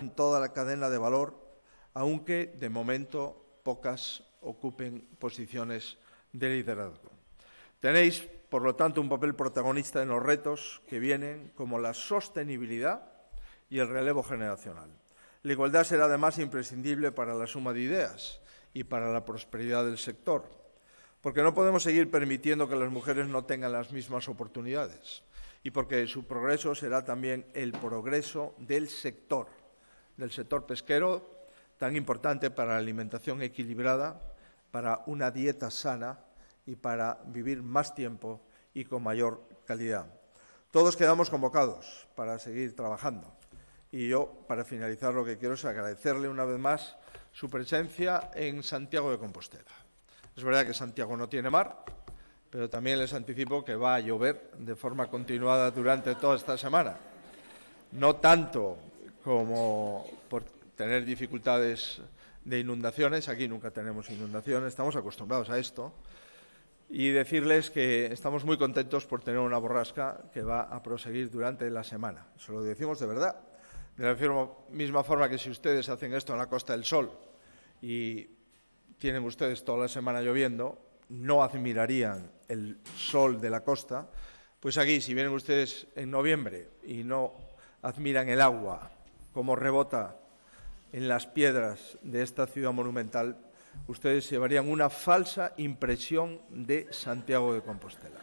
en toda la cadena de valor, aunque de momento pocas ocupen posiciones de liderazgo. Tenéis, por lo tanto, un papel protagonista en los retos que vienen, como la sostenibilidad y el relevo generacional. La igualdad será además imprescindible para la suma de ideas y para la prosperidad del sector, porque no podemos seguir permitiendo que las mujeres no tengan las mismas oportunidades y porque su progreso será también el progreso del sector pesquero, tan importante para la alimentación equilibrada, para una dieta sana y para vivir más tiempo y con mayor calidad. Todos quedamos convocados para seguir trabajando. Y yo, para finalizar, lo que quiero es agradecerle una vez más su presencia en Santiago de Compostela. Es verdad que Santiago no tiene mar, pero también les anticipo que va a llover de forma continuada durante toda esta semana. No tanto como por tener dificultades de inundaciones, aquí nunca tenemos inundaciones, estamos acostumbrados a esto, y decirles que estamos muy contentos por tener una borrasca que va a proseguir durante la semana. Se lo decimos de verdad. De la misma forma que si ustedes hacen esto en la Costa del Sol y tienen ustedes toda la semana lloviendo, no admirarían el sol de la costa, pues aquí, si vienen ustedes en noviembre y no admiran el agua, cómo rebota en las piedras de esta ciudad monumental, ustedes llevarían una falsa impresión de Santiago de Compostela.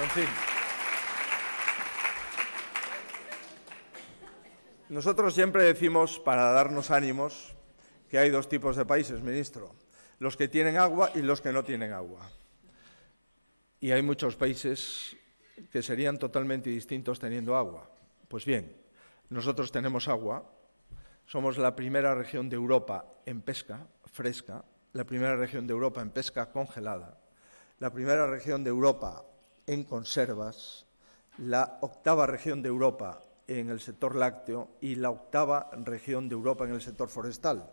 En fin, nosotros siempre decimos, para darnos ánimos, que hay dos tipos de países, ministro, los que tienen agua y los que no tienen agua. Y hay muchos países que serían totalmente distintos teniendo agua. Pues bien, nosotros tenemos agua, somos la primera región de Europa en pesca fresca, la primera región de Europa en pesca congelada, la primera región de Europa en conservas, la octava región de Europa en el sector lácteo y la octava región de Europa en el sector forestal.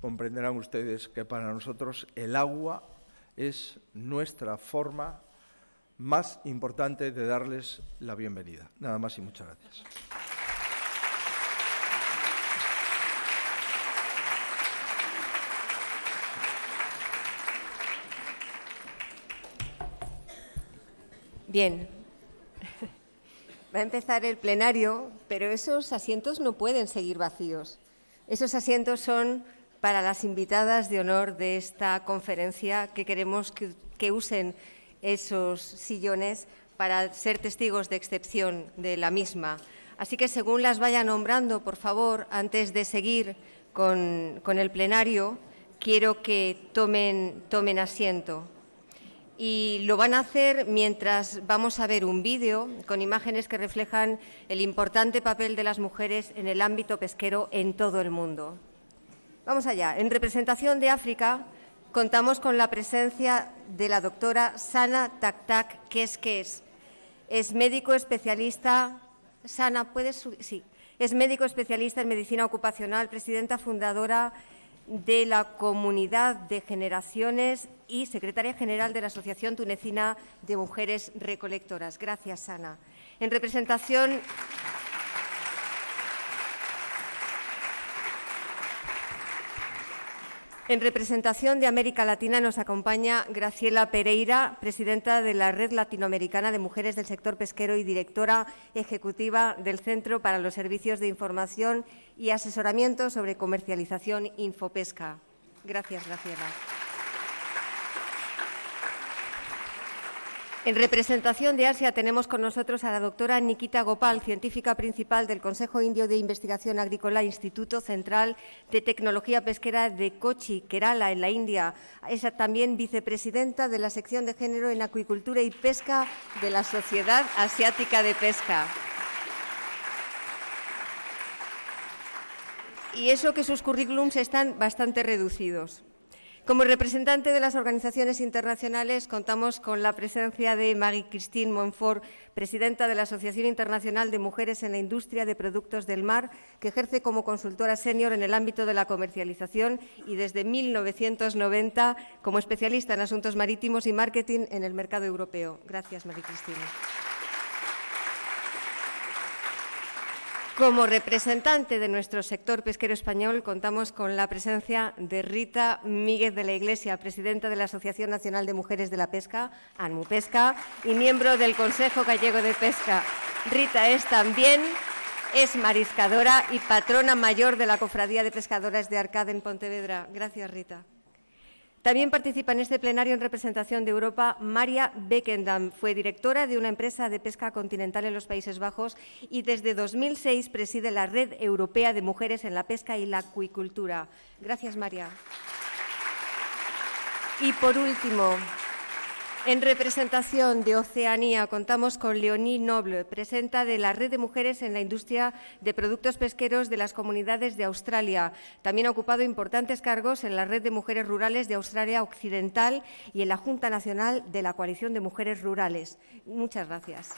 Comprenderán ustedes que para nosotros el agua es nuestra forma más importante de darles la bienvenida. Nada más y muchas gracias. Bien, va a empezar el plenario, pero esos asientos no pueden seguir vacíos. Esos asientos son para las invitadas de honor de esta conferencia, que queremos que usen esos sillones para ser testigos de excepción de la misma. Así que, según las vaya nombrando, por favor, antes de seguir con el plenario, quiero que tomen asiento. Y lo van a hacer mientras vamos a ver un vídeo con imágenes que reflejan el importante papel de las mujeres en el ámbito pesquero en todo el mundo. Vamos allá. En representación de África, contamos con la presencia de la doctora Sana Taktak Keskes. Es médico especialista. Sana, ¿puedes subir? Sí. Es médico especialista en medicina ocupacional, presidenta fundadora de la Comunidad de Generaciones y secretaria general de la Asociación Tunecina de Mujeres Recolectoras. Gracias, Sana. En representación de América Latina nos acompaña Graciela Pereira, presidenta de la Red Latinoamericana de Mujeres del Sector Pesquero y directora ejecutiva del Centro para los Servicios de Información y Asesoramiento sobre Comercialización Infopesca. Gracias, Graciela. En representación de Asia tenemos con nosotros a la doctora Nikita Gopal, científica principal del Consejo Indio de Investigación Agrícola, Instituto Central de Tecnología Pesquera de Kochi, Kerala, en la India. Es también vicepresidenta de la sección de género en acuicultura y pesca de la Sociedad Asiática de Pesca. Y eso que sus currículums están bastante reducidos. Como representante de las organizaciones internacionales, contamos con la presencia de Marie-Christine Monfort, presidenta de la Asociación Internacional de Mujeres en la Industria de Productos del Mar, que ejerce como consultora senior en el ámbito de la comercialización y desde 1990 como especialista en asuntos marítimos y marketing en el mercado europeo. Gracias, Marie-Christine. Como representante de nuestro sector pesquero español, contamos con la presencia de Rita Míguez de la Iglesia, presidenta de la Asociación Nacional de Mujeres de la Pesca, ANMUPesca, y miembro del Consejo Gallego de Pesca. Rita es mariscadora y patrona mayor de la Cofradía de Pescadores de Arcade en Pontevedra. Gracias, Rita. También participa en este plenario en representación de Europa Maria Beckendam. Fue directora de una empresa de pesca continental en los Países Bajos y desde 2006 preside la Red Europea de Mujeres en la Pesca y la Acuicultura. Gracias, Maria. Y por último, en representación de Oceanía, contamos con Leonie Noble, presidenta de la Red de Mujeres en la Industria de Productos Pesqueros de las Comunidades de Australia. También ha ocupado importantes cargos en la Red de Mujeres Rurales de Australia Occidental y en la Junta Nacional de la Coalición de Mujeres Rurales. Muchas gracias.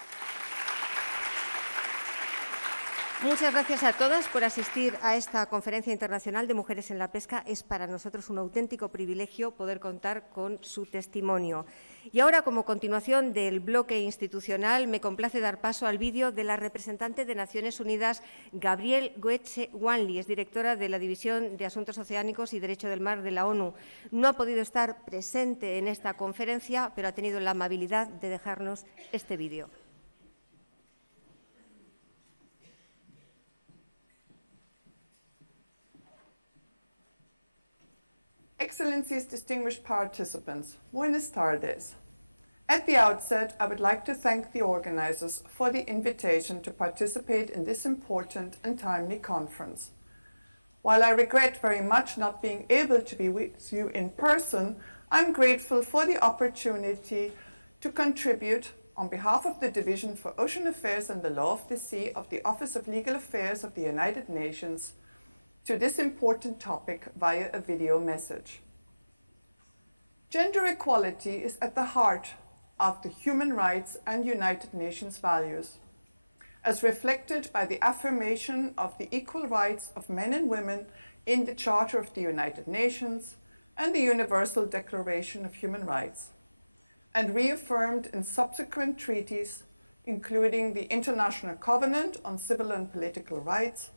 Muchas gracias a todas por asistir a esta Conferencia Internacional de Mujeres en la Pesca. Es para nosotros un auténtico privilegio poder contar con su testimonio. Y ahora, como continuación del bloque institucional, me complace dar paso al vídeo de la representante de Naciones Unidas, Gabrielle Goetze-Wanley, es directora de la División de Asuntos Oceánicos y Derecho del Mar de la ONU. No ha podido estar presente en esta conferencia, pero ha tenido la amabilidad de dejarnos este vídeo. Excellencies, distinguished participants, buenas tardes. At the outset, I would like to thank the organizers for the invitation to participate in this important and timely conference. While I regret very much not being able to be with you in person, I'm grateful for the opportunity to contribute on behalf of the Division for Ocean Affairs and the Law of the Sea of the Office of Legal Affairs of the United Nations to this important topic via a video message. Gender equality is at the heart of the human rights and United Nations values, as reflected by the affirmation of the equal rights of men and women in the Charter of the United Nations and the Universal Declaration of Human Rights, and reaffirmed in subsequent treaties, including the International Covenant on Civil and Political Rights,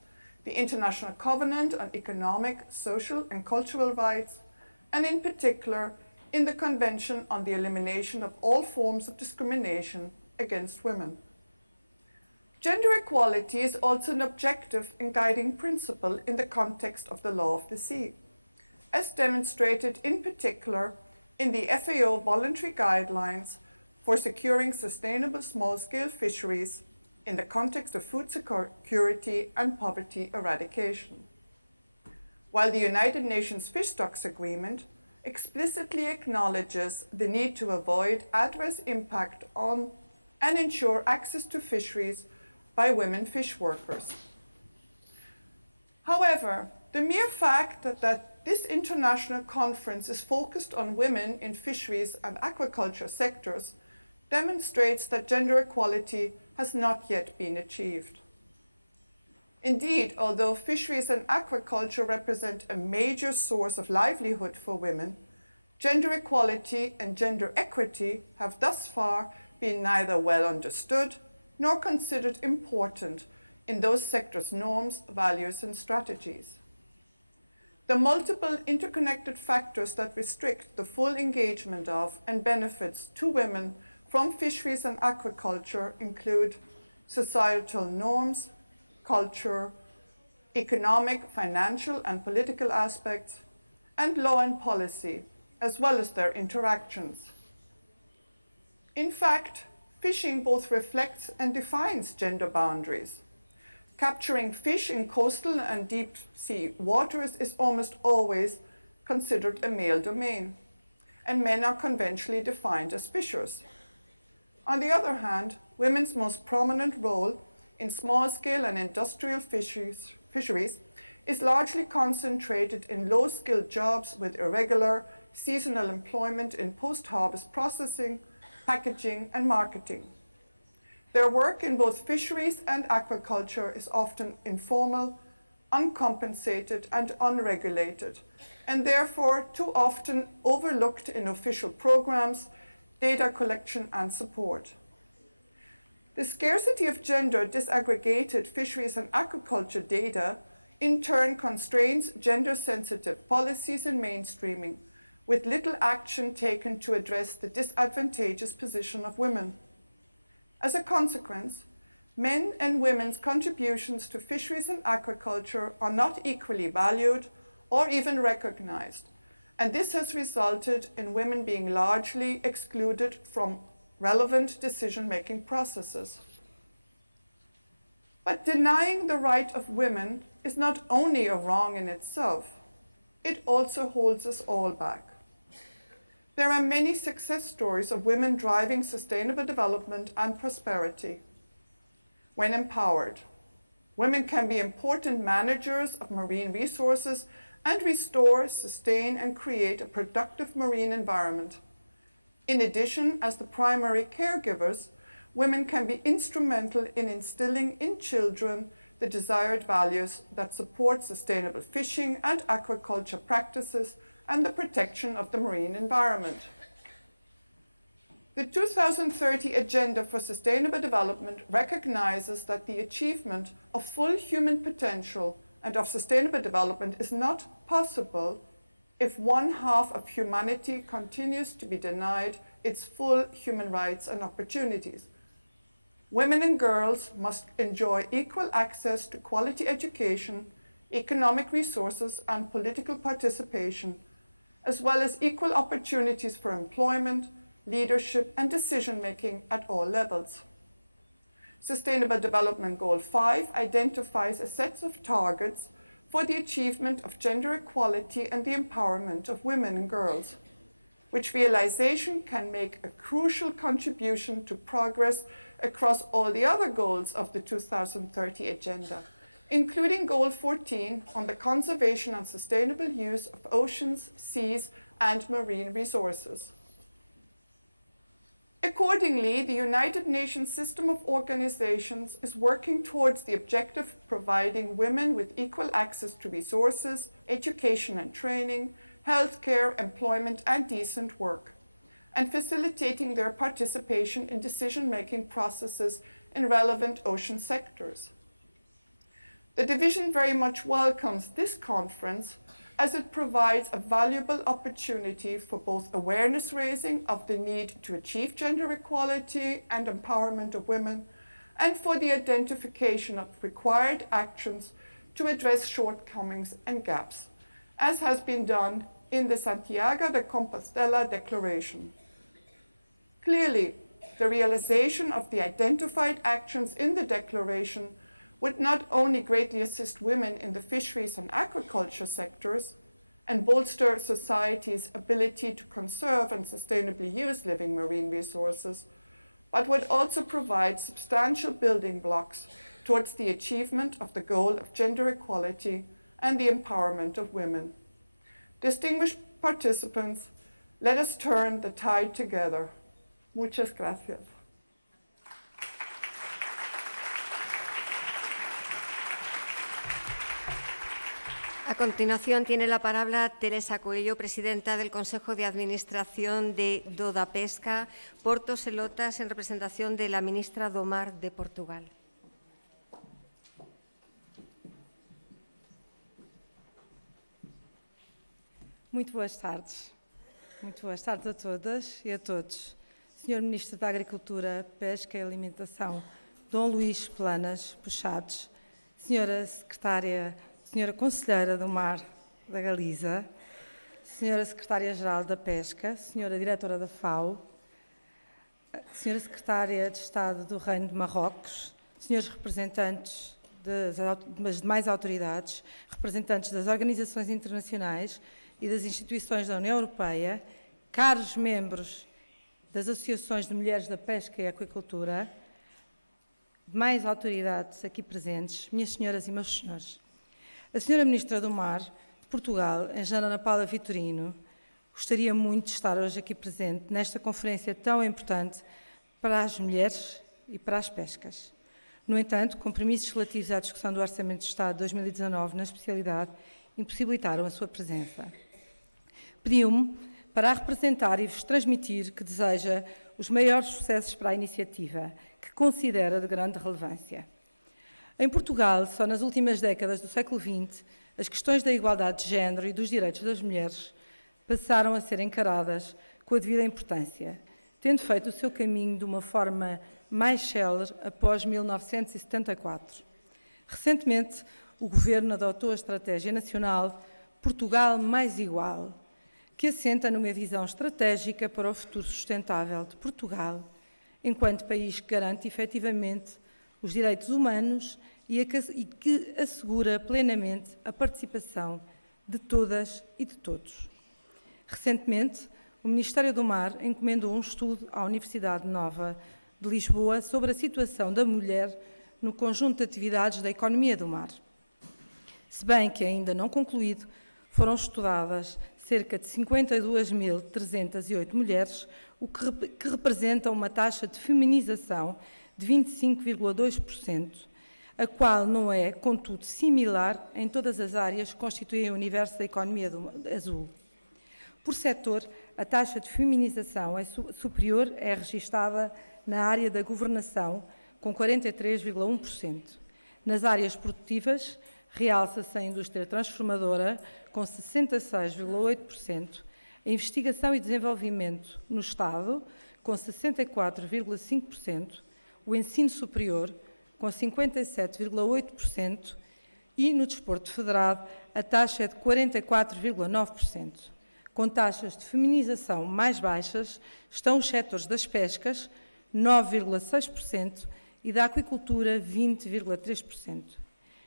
the International Covenant on Economic, Social and Cultural Rights, and in particular, in the Convention on the Elimination of All Forms of Discrimination against Women. Gender equality is also an objective and guiding principle in the context of the law of the sea, as demonstrated in particular in the FAO voluntary guidelines for securing sustainable small-scale fisheries in the context of food security and poverty eradication. While the United Nations Fish Stocks Agreement explicitly acknowledges the need to avoid adverse impact on and ensure access to fisheries by women fish workers. However, the mere fact that this international conference is focused on women in fisheries and aquaculture sectors demonstrates that gender equality has not yet been achieved. Indeed, although fisheries and aquaculture represent a major source of livelihood for women, gender equality and gender equity have thus far been neither well understood nor considered important in those sectors' norms, values, and strategies. The multiple interconnected factors that restrict the full engagement of and benefits to women from fisheries and aquaculture include societal norms, culture, economic, financial, and political aspects, and law and policy, as well as their interactions. In fact, fishing both reflects and defines gender boundaries. Capturing fish in coastal and deep sea waters is almost always considered a male domain, and men are conventionally defined as fishers. On the other hand, women's most prominent role in small-scale and industrial fisheries is largely concentrated in low-skilled jobs with irregular, seasonal employment in post-harvest processing, packaging, and marketing. Their work in both fisheries and aquaculture is often informal, uncompensated, and unregulated, and therefore too often overlooked in official programs, data collection, and support. The scarcity of gender disaggregated fisheries and aquaculture data in turn constrains gender-sensitive policies and mainstreaming, with little action taken to address the disadvantageous position of women. As a consequence, men and women's contributions to fisheries and aquaculture are not equally valued or even recognized, and this has resulted in women being largely excluded from relevant decision-making processes. But denying the right of women is not only a wrong in itself, it also holds us all back. There are many success stories of women driving sustainable development and prosperity. When empowered, women can be important managers of marine resources and restore, sustain, and create a productive marine environment. In addition, as the primary caregivers, women can be instrumental in instilling in children the desired values that support sustainable fishing and aquaculture practices and the protection of the marine environment. The 2030 Agenda for Sustainable Development recognizes that the achievement of full human potential and of sustainable development is not possible if one half of humanity continues to be denied its full human rights and opportunities. Women and girls must enjoy equal access to quality education, economic resources, and political participation, as well as equal opportunities for employment, leadership, and decision-making at all levels. Sustainable Development Goal 5 identifies a set of targets for the achievement of gender equality and the empowerment of women and girls, which realization can make a crucial contribution to progress across all the other goals of the 2030 Agenda, including Goal 14 on the conservation and sustainable use of oceans, seas, and marine resources. Accordingly, the United Nations system of organizations is working towards the objective of providing women with equal access to resources, education and training, healthcare, employment, and decent work, and facilitating their participation in decision-making processes in relevant ocean sectors. The Division very much welcomes this conference as it provides a valuable opportunity for both awareness raising of the need to achieve gender equality and empowerment of women, and for the identification of required actions to address shortcomings and gaps, as has been done in the Santiago de Compostela Declaration. Clearly, the realization of the identified actions in the declaration would not only greatly assist women in the fisheries and aquaculture sectors and bolster society's ability to conserve and sustainably use living marine resources, but would also provide substantial building blocks towards the achievement of the goal of gender equality and the empowerment of women. Distinguished participants, let us turn the tide together. Muchas gracias. A continuación tiene la palabra Teresa Coello, presidenta del Consejo de Administración de Doda Pesca, Portos e Lotas, en representación de la ministra do Mar de Portugal. Muito boas tardes. Muito boas tardes a todas e a todos. Senhor Ministro da Agricultura, Pesca e Alimentação, Dom Luís Planas Puxados, Senhora Secretária, Senhora Conselheira do Mar da Galiza, Senhora Secretária-Geral da Pesca, Senhora Diretora da FAO, Senhora Secretária de Estado do Reino de Marrocos, Senhores representantes das demais autoridades, representantes das organizações internacionais e das instituições da União Europeia, caros membros das associações de mulheres da pesca e aquicultura, demais autoridades aqui presentes, minhas senhoras e meus senhores. A senhora Ministra do Mar de Portugal, Engenheira Ana Paula Vitorino, Gostaria muito de estar hoje aqui presente nesta conferência tão importante para as mulheres e para as pescas. No entanto, compromissos relativos à discussão do Orçamento de Estado de 2019 na especialidade impossibilitaram a sua presença. Pediu-me para a representar e vos transmitir que deseja os maiores sucessos para a iniciativa, que considera de grande relevância. Em Portugal, só nas últimas décadas do século XX, as questões da igualdade de género e dos direitos das mulheres passaram a ser encaradas com a devida importância, tendo feito o seu caminho de uma forma mais célere após 1974. Recentemente, o Governo adotou a Estratégia Nacional Portugal Mais Igual, que assenta numa visão estratégica para o futuro sustentável de Portugal, enquanto país que garante efetivamente os direitos humanos e que assegura plenamente a participação de todas e de todos. Recentemente, o Ministério do Mar encomendou um estudo à Universidade Nova de Lisboa sobre a situação da mulher no conjunto de atividades da economia do mar. Se bem que ainda não concluído, foram estudadas cerca de 52.308 mulheres, o que representa uma taxa de feminização de 25,2%, a qual não é, contudo, similar em todas as áreas que constituem o universo da economia azul. Por setor, a taxa de feminização superior é registada na área da governação, com 43,1%. Nas áreas produtivas, realça-se a indústria transformadora, com 66,8%, a investigação e desenvolvimento no Estado, com 64,5%, o ensino superior, com 57,8%, e no desporto federado, a taxa é de 44,9%. Com taxas de feminização mais baixas estão os setores das pescas, 9,6%, e da aquicultura, 20,3%.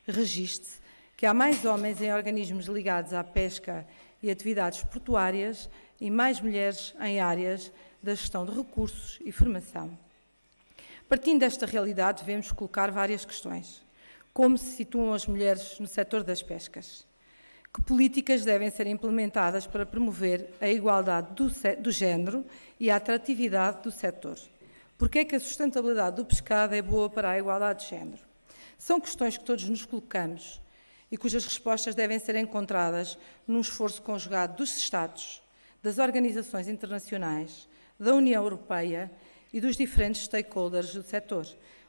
Registre-se que há mais homens em organismos ligados à pesca e atividades portuárias e mais mulheres em áreas da gestão de recursos e formação. Partindo desta realidade, devemos colocar várias questões. Como se situam as mulheres no setor das pescas? Que políticas devem ser implementadas para promover a igualdade do género e a atratividade do setor? Por que é que a sustentabilidade do pescado é boa para a igualdade de género? São questões que todos nos colocamos e cujas respostas devem ser encontradas num esforço conjugado dos Estados, das organizações internacionais, da União Europeia e dos diferentes stakeholders do setor,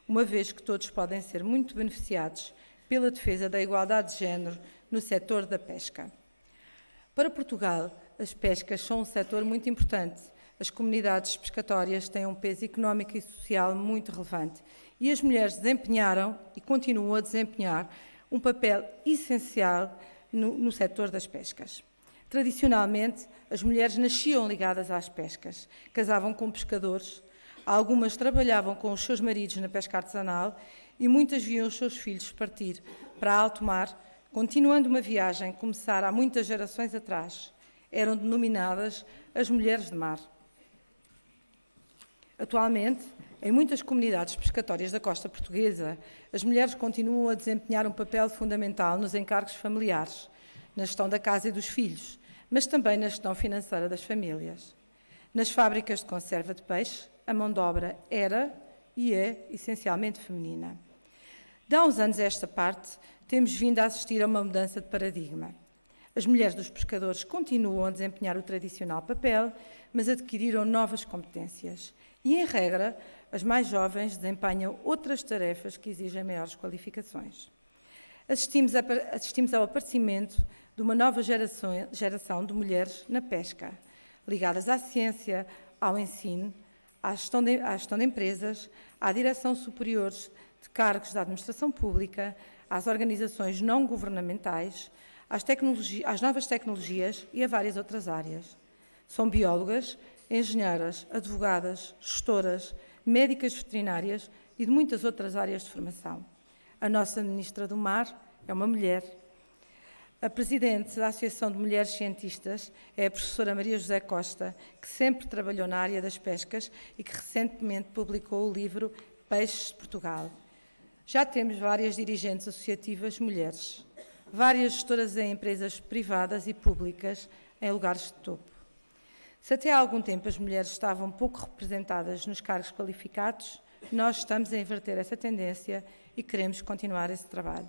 uma vez que todos podem ser muito beneficiados pela defesa da igualdade de género no setor da pesca. Para Portugal, as pescas são um setor muito importante. As comunidades pescatórias têm um peso económico e social muito relevante e as mulheres desempenharam e continuam a desempenhar um papel essencial no setor das pescas. Tradicionalmente, as mulheres nasciam ligadas às pescas, casavam com pescadores, algumas trabalhavam com os seus maridos na pesca artesanal e muitas viam os seus filhos partir para alto mar, continuando uma viagem que começara há muitas gerações atrás. Eram denominadas as mulheres de mar. Atualmente, em muitas comunidades pescatórias da costa portuguesa, as mulheres continuam a desempenhar um papel fundamental nos encargos familiares, na gestão da casa e dos filhos, mas também na gestão financeira das famílias. Nas fábricas de conserva de peixe, a mão de obra era e é essencialmente feminina. De há uns anos a esta parte, temos vindo a assistir a uma mudança de paradigma. As mulheres dos pescadores continuam a desempenhar o tradicional papel, mas adquiriram novas competências. E, em regra, as mais jovens desempenham outras tarefas que exigem maiores qualificações. Assistimos ao aparecimento de uma nova geração de mulheres na pesca, ligadas à ciência, ao ensino, à gestão de empresas, à direção superior de cargos da administração pública, às organizações não governamentais, às novas tecnologias e a várias outras áreas. São biólogas, engenheiras, advogadas, gestoras, médicas veterinárias e de muitas outras áreas de formação. A nossa Ministra do Mar é uma mulher. A Presidente da Associação de Mulheres Cientistas é a professora Maria José Costa, que sempre trabalhou na área das pescas e que recentemente publicou o livro Peixes de Portugal. Já temos várias dirigentes associativas mulheres, várias gestoras em empresas privadas e públicas em lugares de topo. Se até há algum tempo as mulheres estavam pouco representadas nos cargos qualificados, nós estamos a inverter essa tendência e queremos continuar esse trabalho.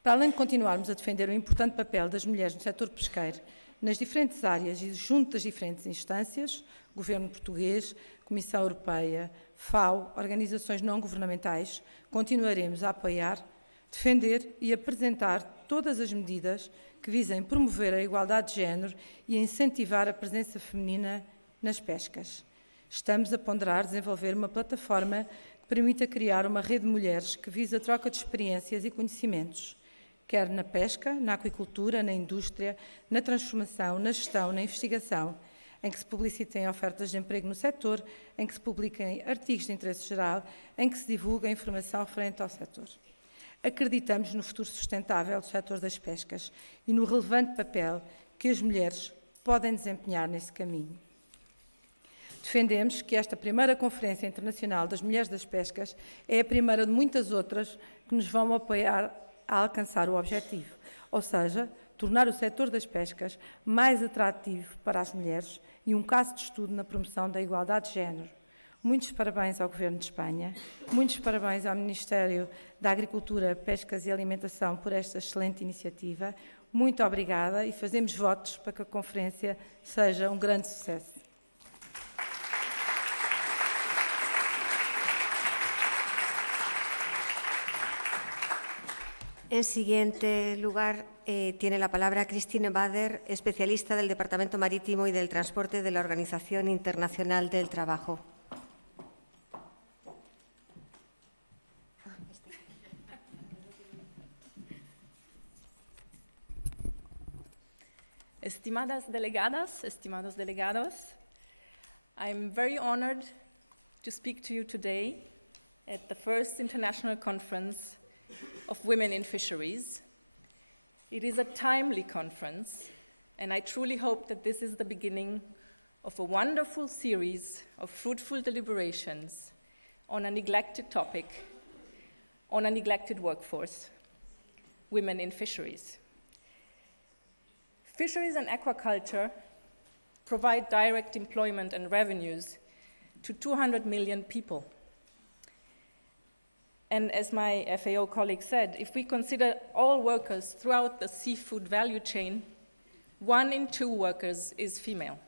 Para além de continuarmos a defender o importante papel das mulheres no setor pesqueiro, nas diferentes áreas e junto das diferentes instâncias, Governo português, Comissão Europeia, FAO, organizações não governamentais, continuaremos a apoiar, defender e apresentar todas as medidas que visem promover a igualdade de género e incentivar a presença feminina nas pescas. Estamos a ponderar desenvolver uma plataforma que permita criar uma rede de mulheres que visa a troca de experiências e conhecimentos, quer na pesca, na aquicultura, na indústria, na transformação, na gestão, na investigação, em que se publicitem ofertas de emprego no setor, em que se publiquem artigos de interesse geral, em que se divulgue a informação referente ao setor. Acreditamos no futuro sustentável do setor das pescas e no relevante papel que as mulheres podem desempenhar nesse caminho. Defendemos que esta primeira Conferência Internacional das Mulheres das Pescas é a primeira de muitas outras que nos vão apoiar a alcançar o objetivo, ou seja, tornar o setor das pescas mais atrativo para as mulheres e um caso de estudo na promoção da igualdade de género. Muitos parabéns ao Governo de Espanha, muitos parabéns ao Ministério da Agricultura, Pescas e Alimentação por esta excelente iniciativa. Muito obrigada e fazemos votos para que a conferência seja um grande sucesso. En siguiente lugar, tiene la palabra Christine Bader, especialista del Departamento Marítimo y del Transporte de la Organización Internacional del Trabajo. Estimadas delegadas, estimados delegados, I'm very honored to speak to you today at the first International Conference of Women in Fisheries. It is a timely conference, and I truly hope that this is the beginning of a wonderful series of fruitful deliberations on a neglected topic, on a neglected workforce, women in fisheries. Fisheries and aquaculture provide direct employment and revenues to 200 million people. And as my FAO colleague said, if we consider all workers throughout the seafood value chain, 1 in 2 workers is female.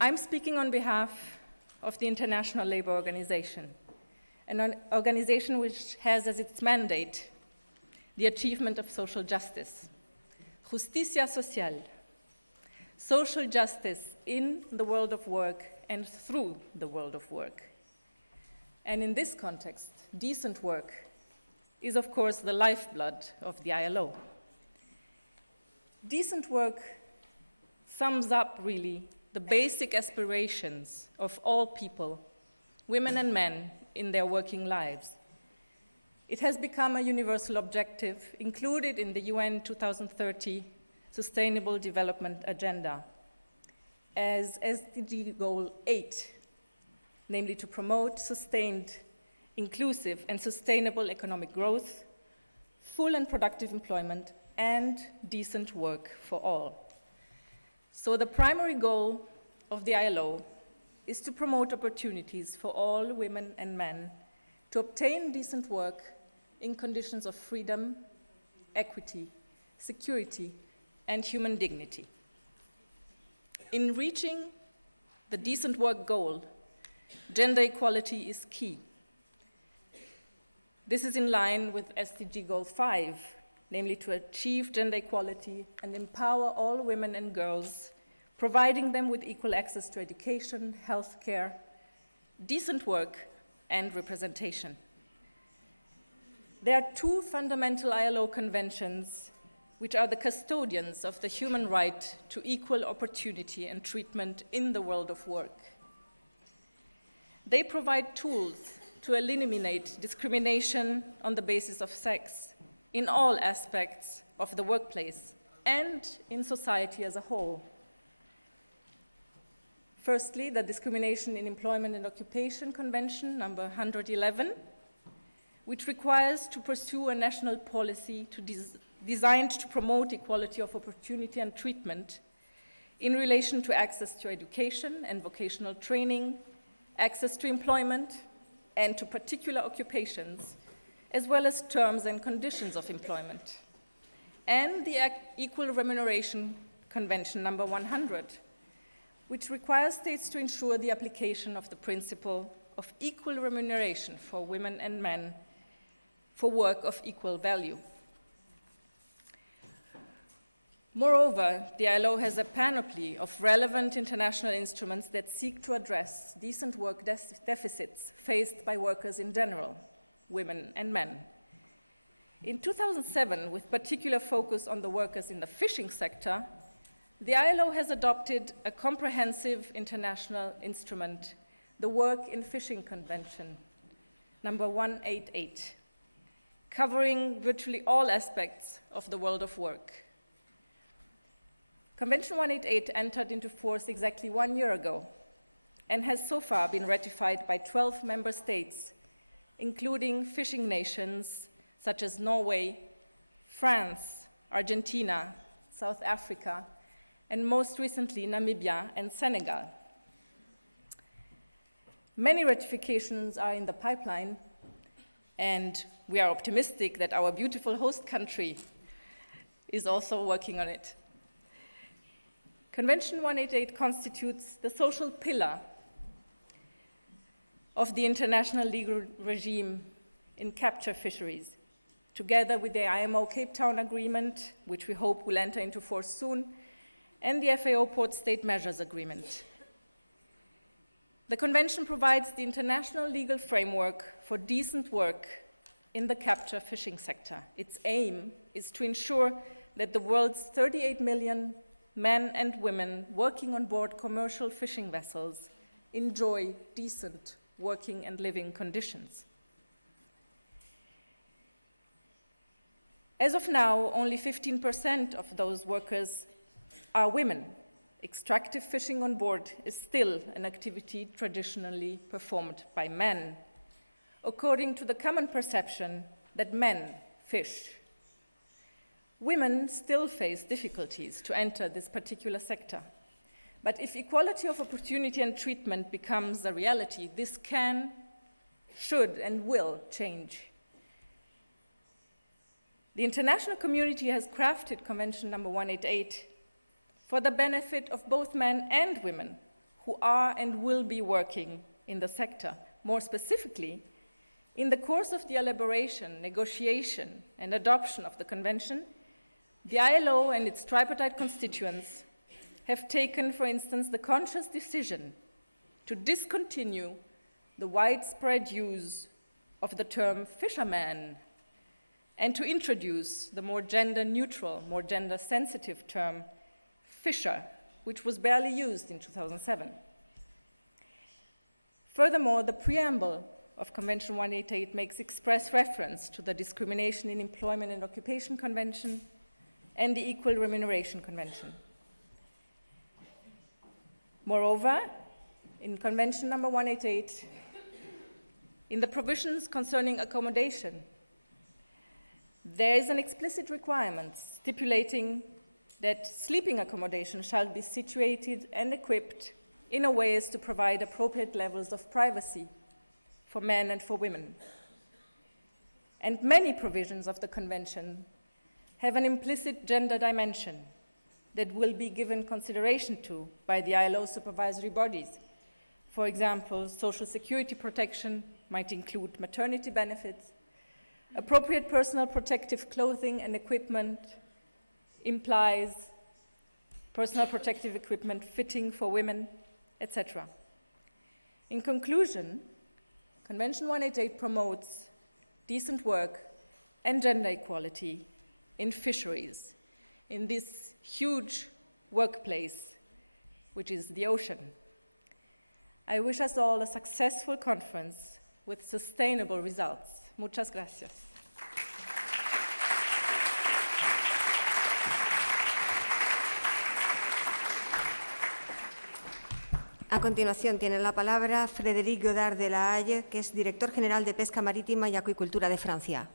I'm speaking on behalf of the International Labour Organization, an organization which has as its mandate the achievement of social justice. Justicia social, social justice in the world of work and through the world of work. And in this context, decent work is, of course, the lifeblood of the ILO. Decent work sums up, really, the basic aspirations of all people, women and men, in their working lives. It has become a universal objective included in the UN 2030 Sustainable Development Agenda as SDG Goal 8, namely to promote sustained, inclusive, and sustainable economic growth, full and productive employment, and decent work for all. So the primary goal of the ILO is to promote opportunities for all women and men to obtain decent work in conditions of freedom, equity, security, and human dignity. In reaching the decent work goal, gender equality is key. This is in line with SDG Goal 5, namely to achieve gender equality and empower all women and girls, providing them with equal access to education, healthcare, decent work, and representation. There are 2 fundamental ILO conventions which are the custodians of the human right to equal opportunity and treatment in the world of work. They provide tools to eliminate discrimination on the basis of sex in all aspects of the workplace and in society as a whole. Firstly, the Discrimination in Employment and Occupation Convention, number 111, which requires to pursue a national policy designed to promote equality of opportunity and treatment in relation to access to education and vocational training, access to employment, and to particular occupations, as well as terms and conditions of employment, and the Equal Remuneration Convention number 100, which requires states to ensure the application of the principle of equal remuneration for women and men for work of equal value. Moreover, the ILO has a panoply of relevant international instruments that seek to address decent work deficits faced by workers in general, women and men. In 2007, with particular focus on the workers in the fishing sector, the ILO has adopted a comprehensive international instrument, the Work in Fishing Convention, number 188, covering virtually all aspects of the world of work. Convention 188 entered into force exactly 1 year ago and has so far been ratified by 12 member states, including fishing nations such as Norway, France, Argentina, South Africa, and most recently Namibia and Senegal. Many ratifications are in the pipeline, and we are optimistic that our beautiful host country is also working on it. Convention 188 constitutes the social pillar of the international legal regime in capture fisheries, together with the IMO Cape Town Agreement, which we hope will enter into force soon, and the FAO Port State Measures Agreement. The Convention provides the international legal framework for decent work in the capture fishing sector. Its aim is to ensure that the world's 38 million men and women working on board commercial fishing vessels enjoy decent working and living conditions. As of now, only 15% of those workers are women. Extractive fishing on board is still an activity traditionally performed by men, according to the common perception that men fish. Women still face difficulties to enter this particular sector. But if equality of opportunity and treatment becomes a reality, this can, should, and will change. The international community has crafted Convention number 188 for the benefit of both men and women who are and will be working in the sector. More specifically, in the course of the elaboration, negotiation, and adoption of the Convention, the ILO and its tripartite constituents have taken, for instance, the conscious decision to discontinue the widespread use of the term fisherman and to introduce the more gender-neutral, more gender-sensitive term fisher, which was barely used in 2007. Furthermore, the preamble of Convention 188 makes express reference to the Discrimination in Employment and Occupation Convention and the Equal Remuneration Convention. Moreover, in Convention number 188, in the provisions concerning accommodation, there is an explicit requirement stipulating that sleeping accommodation shall be situated and equipped in a way as to provide appropriate levels of privacy for men and for women. And many provisions of the Convention have an implicit gender dimension that will be given consideration to by the ILO supervisory bodies. For example, social security protection might include maternity benefits, appropriate personal protective clothing and equipment implies personal protective equipment fitting for women, etc. In conclusion, Convention 188 promotes decent work and gender equality in fisheries, in this huge workplace, which is the ocean. I wish us all a successful conference with sustainable results. Muchas gracias. A continuación tiene la palabra Frédéric Godard de la Haye, que es director general de Pesca Marítima y Acuicultura de Francia.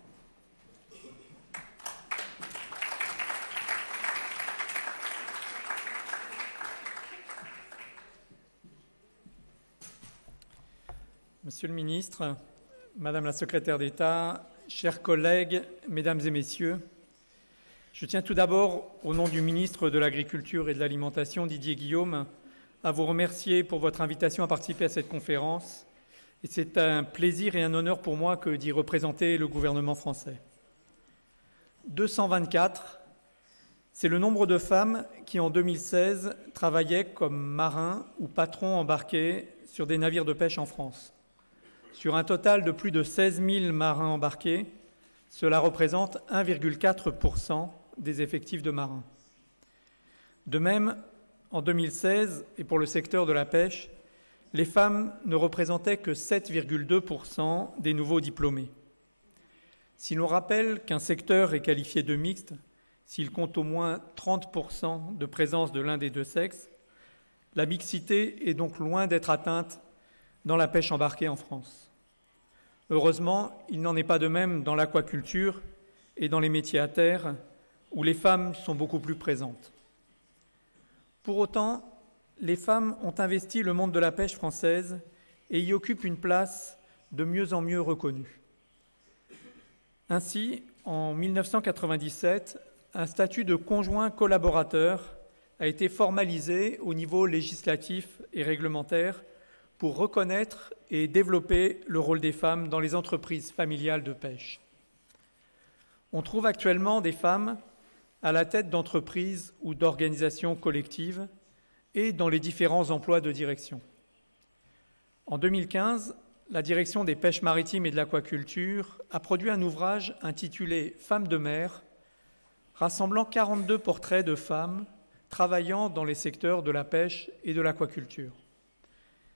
Monsieur le ministre, Madame la secrétaire d'État, chers collègues, Mesdames et Messieurs, je tiens tout d'abord, au nom du ministre de l'Agriculture et de l'Alimentation, Didier Guillaume, à vous remercier pour votre invitation à participer à cette conférence. Et c'est un plaisir et un honneur pour moi que d'y représenter le gouvernement français. 224, c'est le nombre de femmes qui, en 2016, travaillaient comme marins ou patrons embarqués sur des navires de pêche en France. Sur un total de plus de 16 000 marins embarqués, cela représente 1,4% des effectifs de marins. De même, en 2016, et pour le secteur de la pêche, les femmes ne représentaient que 7,2% des nouveaux diplômés. Si l'on rappelle qu'un secteur est qualifié de mixte, s'il compte au moins 30% de présence de l'un des deux sexes, la mixité est donc loin d'être atteinte dans la pêche embarquée en France. Heureusement, il n'en est pas de même dans l'aquaculture et dans les métiers à terre, où les femmes sont beaucoup plus présentes. Pour autant, les femmes ont investi le monde de la pêche française et y occupent une place de mieux en mieux reconnue. Ainsi, en 1997, un statut de conjoint collaborateur a été formalisé au niveau législatif et réglementaire pour reconnaître et développer le rôle des femmes dans les entreprises familiales de pêche. On trouve actuellement des femmes à la tête d'entreprises ou d'organisations collectives et dans les différents emplois de direction. En 2015, la direction des pêches maritimes et de l'aquaculture a produit un ouvrage intitulé « Femmes de mer », rassemblant 42 portraits de femmes travaillant dans les secteurs de la pêche et de l'aquaculture.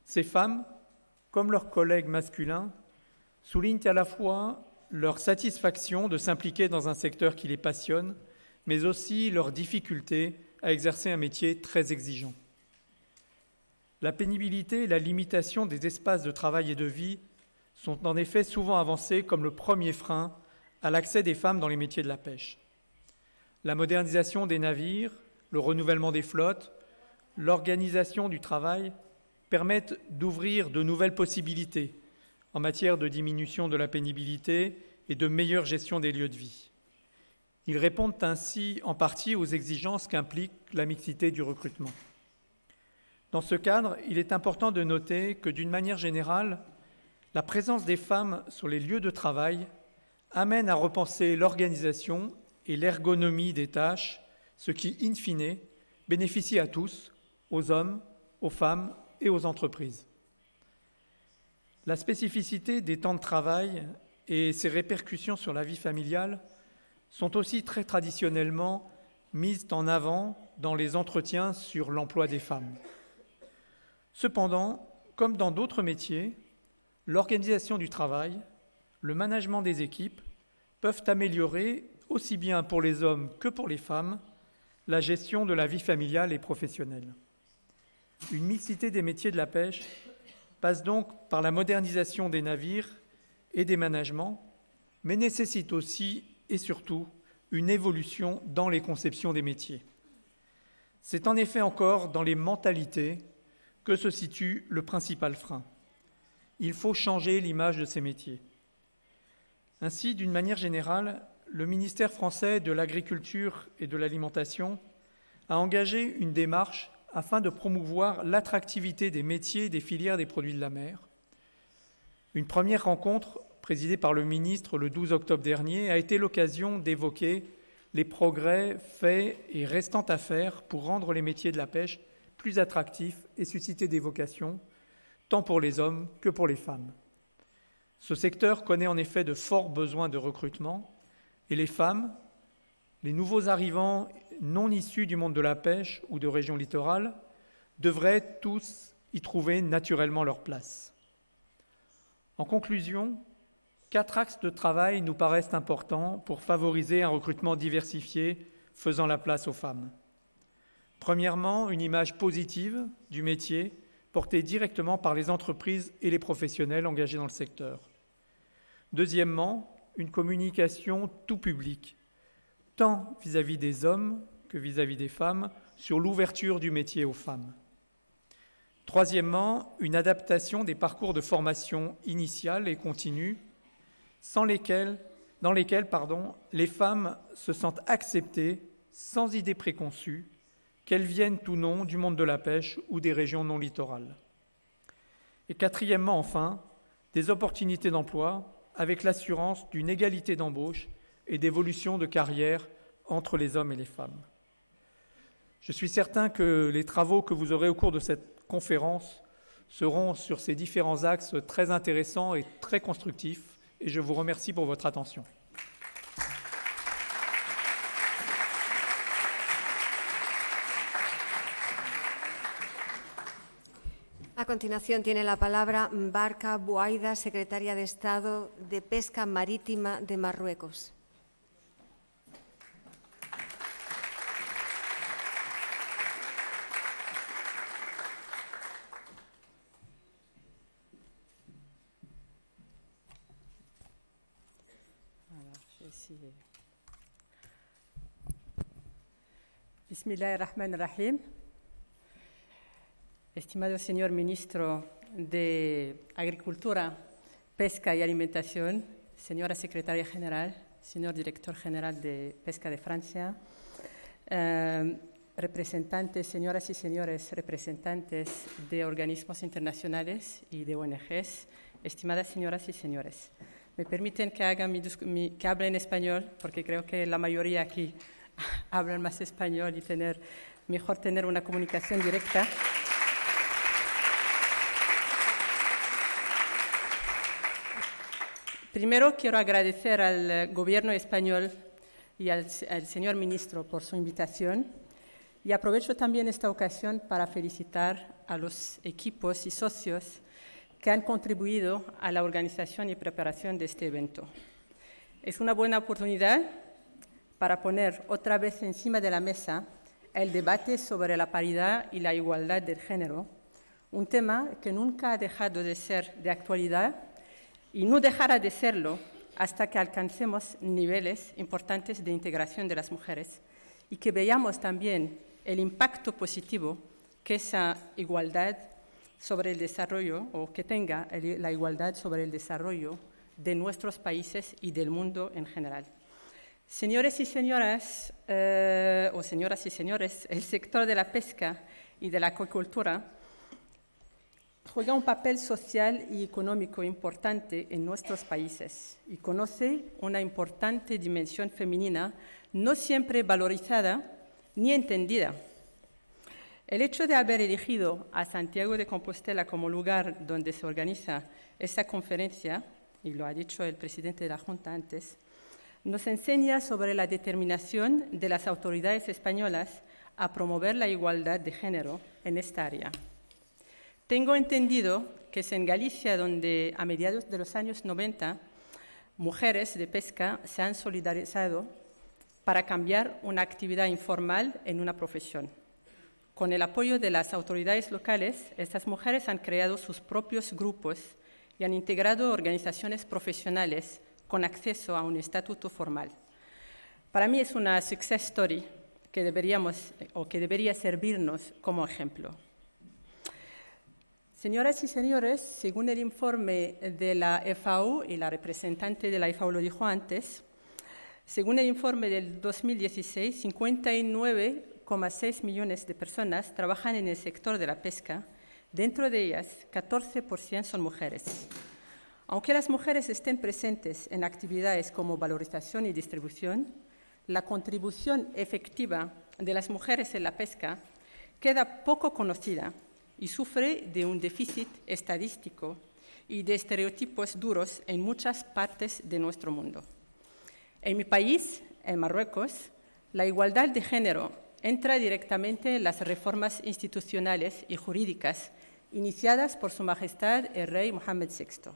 Ces femmes, comme leurs collègues masculins, soulignent à la fois leur satisfaction de s'impliquer dans un secteur qui les passionne, mais aussi leur difficulté à exercer un métier très exigeant. La pénibilité et la limitation des espaces de travail et de vie sont en effet souvent avancées comme le premier frein à l'accès des femmes dans les métiers de la pêche. La modernisation des navires, le renouvellement des flottes, l'organisation du travail permettent d'ouvrir de nouvelles possibilités en matière de diminution de la pénibilité et de meilleure gestion des lieux de vie. Ils répondent ainsi en partie aux exigences qu'implique la mixité du recrutement. Dans ce cadre, il est important de noter que, d'une manière générale, la présence des femmes sur les lieux de travail amène à repenser l'organisation et l'ergonomie des tâches, ce qui, in fine, bénéficie à tous, aux hommes, aux femmes et aux entreprises. La spécificité des temps de travail et ses répercussions sur la vie familiale sont aussi très traditionnellement mises en avant dans les entretiens sur l'emploi des femmes. Cependant, comme dans d'autres métiers, l'organisation du travail, le management des équipes peuvent améliorer, aussi bien pour les hommes que pour les femmes, la gestion de la vie familiale et professionnelle. Une mixité des métiers de la pêche passe donc par la modernisation des navires et des managements, mais nécessite aussi et surtout une évolution dans les conceptions des métiers. C'est en effet encore dans les mentalités que se situe le principal frein. Il faut changer l'image de ces métiers. Ainsi, d'une manière générale, le ministère français de l'Agriculture et de l'Alimentation a engagé une démarche afin de promouvoir l'attractivité des métiers et des filières des produits de la mer. Une première rencontre, présidée par le ministre le 12 octobre dernier, a été l'occasion d'évoquer les progrès faits et restants à faire pour rendre les métiers de la pêche plus attractifs et susciter des vocations, tant pour les hommes que pour les femmes. Ce secteur connaît en effet de forts besoins de recrutement, et les femmes, les nouveaux arrivants non issus du monde de la pêche ou de régions littorales, devraient tous y trouver naturellement leur place. En conclusion, 4 axes de travail nous paraissent importants pour favoriser un recrutement diversifié faisant la place aux femmes. Premièrement, une image positive du métier portée directement par les entreprises et les professionnels engagés dans le secteur. Deuxièmement, une communication tout public, tant vis-à-vis des hommes que vis-à-vis des femmes, sur l'ouverture du métier aux femmes. Troisièmement, une adaptation des parcours de formation initiale et continue, dans lesquels les femmes se sentent acceptées sans idée préconçue, qu'elles viennent ou non du monde de la pêche ou des régions non littorales. Et quatrièmement, enfin, des opportunités d'emploi avec l'assurance d'une égalité d'embauche et d'évolution de carrière entre les hommes et les femmes. Je suis certain que les travaux que vous aurez au cours de cette conférence seront sur ces différents axes très intéressants et très constructifs, et je vous remercie pour votre attention. A continuación tiene la palabra Barca Bouaida, secretaria de Estado de Pesca Marítima de Marruecos. Bismillahirrahmanirrahim. Estimado señor ministro de Agricultura, Pesca y Alimentación, señora secretaria general, señor director general de Pesca de Francia, representantes, señoras y señores representantes de organismos internacionales y de ONGs, estimadas señoras y señores. Me permiten que hable en español, porque creo que la mayoría aquí hablan más español y mejor tener una comunicación directa. Primero quiero agradecer al Gobierno español y al señor ministro por su invitación y aprovecho también esta ocasión para felicitar a los equipos y socios que han contribuido a la organización y preparación de este evento. Es una buena oportunidad para poner otra vez encima de la mesa el debate sobre la paridad y la igualdad del género, un tema que nunca ha dejado de ser de actualidad y no dejará de serlo hasta que alcancemos niveles importantes de integración de las mujeres y que veamos también el impacto positivo que esa igualdad sobre el desarrollo, o que tenga la igualdad sobre el desarrollo de nuestros países y del mundo en general. Señores y señoras, o señoras y señores, el sector de la pesca y de la acuicultura juega un papel social y económico importante en nuestros países y conoce una importante dimensión femenina no siempre valorizada ni entendida. El hecho de haber elegido a Santiago de Compostela como lugar donde se organiza esta conferencia, y lo ha dicho el presidente de la Junta antes, nos enseña sobre la determinación de las autoridades españolas a promover la igualdad de género en esta área. Tengo entendido que es en Galicia donde a mediados de los años 90 mujeres de pesca se han solidarizado para cambiar una actividad informal en una profesión. Con el apoyo de las autoridades locales, estas mujeres han creado sus propios grupos y han integrado organizaciones profesionales con acceso a un estatuto formal. Para mí es una success story que debería servirnos como ejemplo. Señoras y señores, según el informe de la FAO, y la representante de la FAO lo dijo antes, según el informe del 2016, 59,6 millones de personas trabajan en el sector de la pesca. Dentro de ellas, 14% son mujeres. Aunque las mujeres estén presentes en actividades como valorización y distribución, la contribución efectiva de las mujeres en la pesca queda poco conocida y sufre de un déficit estadístico y de estereotipos duros en muchas partes de nuestro mundo. En mi país, en Marruecos, la igualdad de género entra directamente en las reformas institucionales y jurídicas iniciadas por Su Majestad el Rey Mohammed VI,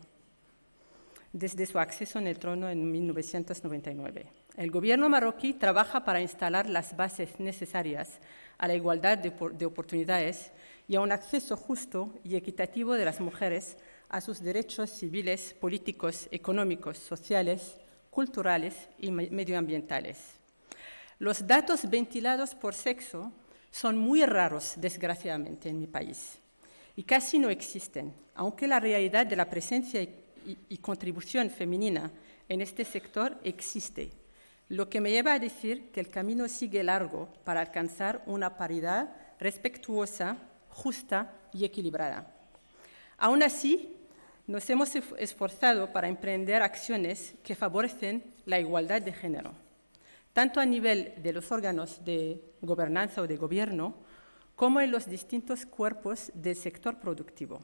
desde su acceso en el trono en 1999. El gobierno marroquí trabaja para instalar las bases necesarias a la igualdad de oportunidades y a un acceso justo y equitativo de las mujeres a sus derechos civiles, políticos, económicos, sociales, culturales y medioambientales. Los datos ventilados por sexo son muy raros, desgraciadamente, en mi país. y casi no existen, aunque la realidad de la presencia y contribución femenina en este sector existe, lo que me lleva a decir que el camino sigue largo para alcanzar una paridad respetuosa, justa y equilibrada. Aún así, nos hemos esforzado para emprender acciones que favorecen la igualdad de género, tanto a nivel de los órganos de gobernanza o de gobierno, como en los distintos cuerpos del sector productivo.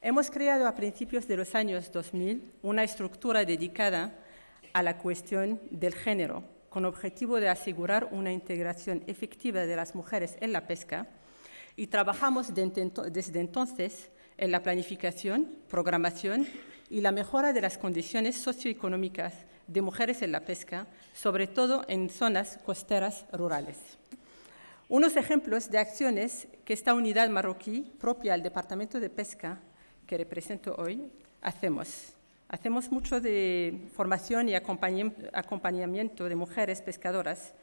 Hemos creado a principios de los años 2000 una estructura dedicada a la cuestión del género, con objetivo de asegurar una integración efectiva de las mujeres en la pesca, y trabajamos desde entonces en la planificación, programación y la mejora de las condiciones socioeconómicas de mujeres en la pesca, sobre todo en zonas costeras rurales. Unos ejemplos de acciones que esta unidad marroquí, propia al Departamento de Pesca, que represento hoy, hacemos. Hacemos mucho de formación y acompañamiento de mujeres pescadoras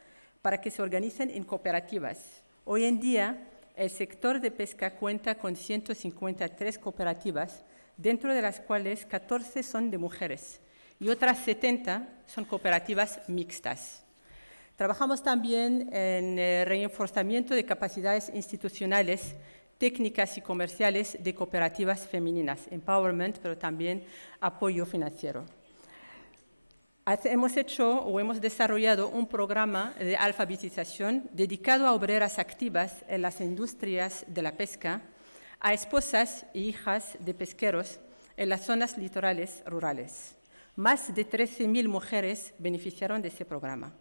para que se organicen en cooperativas. Hoy en día, el sector de pesca cuenta con 153 cooperativas, dentro de las cuales 14 son de mujeres y otras 70 son cooperativas mixtas. Trabajamos también en el reforzamiento de capacidades institucionales, técnicas y comerciales de cooperativas femeninas, empowerment, pero también apoyo financiero. Hemos desarrollado un programa de alfabetización dedicado a obreras activas en las industrias de la pesca, a esposas e hijas de pesqueros en las zonas litorales rurales. Más de 13.000 mujeres beneficiaron de ese programa.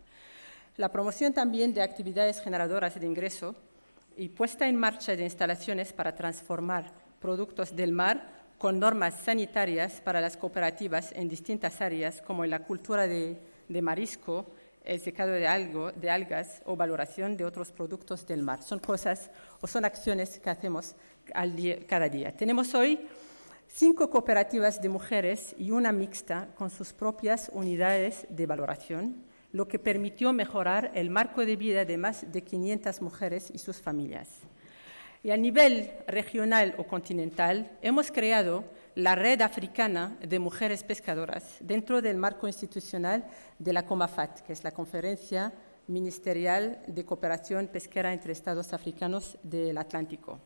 La promoción también de actividades generadoras de ingreso y puesta en marcha de instalaciones para transformar productos del mar con normas sanitarias para las cooperativas en distintas áreas, como en la cultura de marisco, el secado de algas o valoración de otros productos del mar. Son cosas o son acciones que hacemos cada día. Tenemos hoy 5 cooperativas de mujeres y una mixta con sus propias unidades de valoración, lo que permitió mejorar el marco de vida de más de 500 mujeres y sus familias. Y a nivel regional o continental, hemos creado la Red Africana de Mujeres Pescadoras dentro del marco institucional de la COMAFAT, que es la Conferencia Ministerial de Cooperación Pesquera entre Estados Africanos del Atlántico.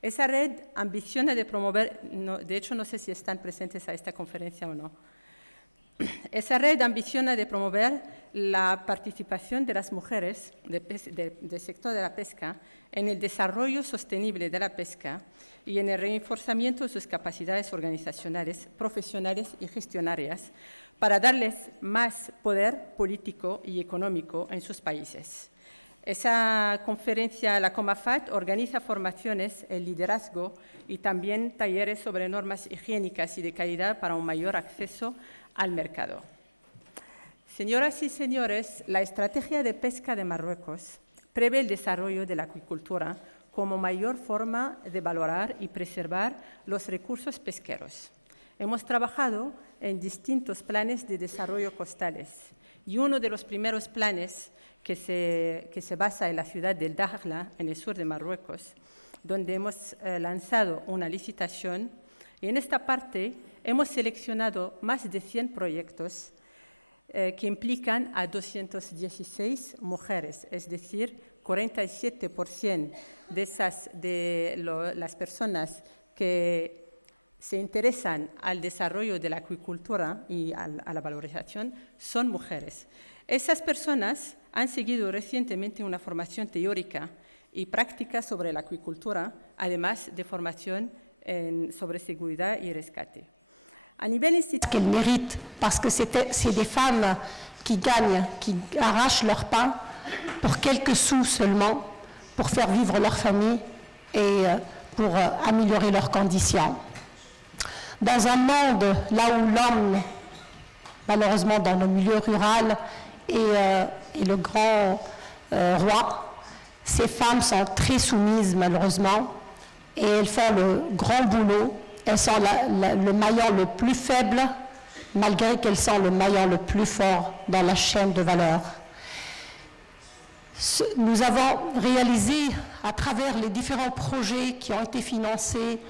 Esa red ambiciona de promover, de hecho no sé si están presentes a esta conferencia o no, esa red ambiciona de promover la participación de las mujeres del sector de la pesca en el desarrollo sostenible de la pesca y en el reforzamiento de sus capacidades organizacionales, profesionales y gestionarias para darles más poder político y económico en sus países. Esa conferencia, la COMAFAT, organiza formaciones en liderazgo y también talleres sobre normas higiénicas y de calidad para un mayor acceso al mercado. Señoras y señores, la estrategia de pesca de Marruecos prevé el desarrollo de la acuicultura como mayor forma de valorar y preservar los recursos pesqueros. Hemos trabajado en distintos planes de desarrollo costales y uno de los primeros planes que se basa en la ciudad del Dakhla, en el sur de Marruecos, donde hemos lanzado una licitación y en esta parte hemos seleccionado más de 100 proyectos que implican a 216 mujeres, es decir, 47% de las personas que se interesan al desarrollo de la acuicultura y a la valorización son mujeres. Esas personas han seguido recientemente una formación teórica y práctica sobre la acuicultura, además de formación sobre seguridad y rescate. À niveau institutionnel, qu'elles méritent, parce que c'est des femmes qui gagnent, qui arrachent leur pain pour quelques sous seulement, pour faire vivre leur famille et pour améliorer leurs conditions. Dans un monde là où l'homme, malheureusement dans le milieu rural, est le grand roi, ces femmes sont très soumises malheureusement et elles font le grand boulot. Elles sont le maillon le plus faible, malgré qu'elles sont le maillon le plus fort dans la chaîne de valeur. Nous avons réalisé, à travers les différents projets qui ont été financés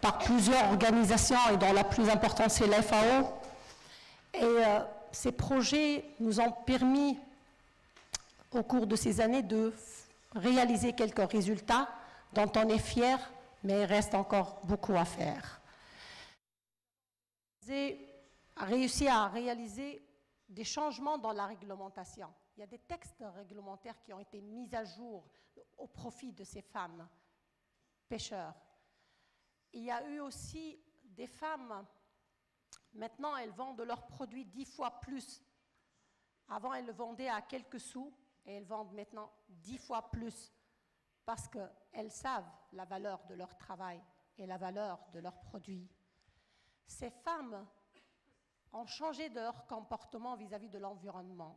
par plusieurs organisations, et dont la plus importante c'est la FAO, et ces projets nous ont permis, au cours de ces années, de réaliser quelques résultats dont on est fier, mais il reste encore beaucoup à faire. J'ai réussi à réaliser des changements dans la réglementation. Il y a des textes réglementaires qui ont été mis à jour au profit de ces femmes pêcheurs. Il y a eu aussi des femmes, maintenant elles vendent leurs produits 10 fois plus. Avant elles le vendaient à quelques sous et elles vendent maintenant 10 fois plus parce qu'elles savent la valeur de leur travail et la valeur de leurs produits. Ces femmes ont changé de leur comportement vis-à-vis de l'environnement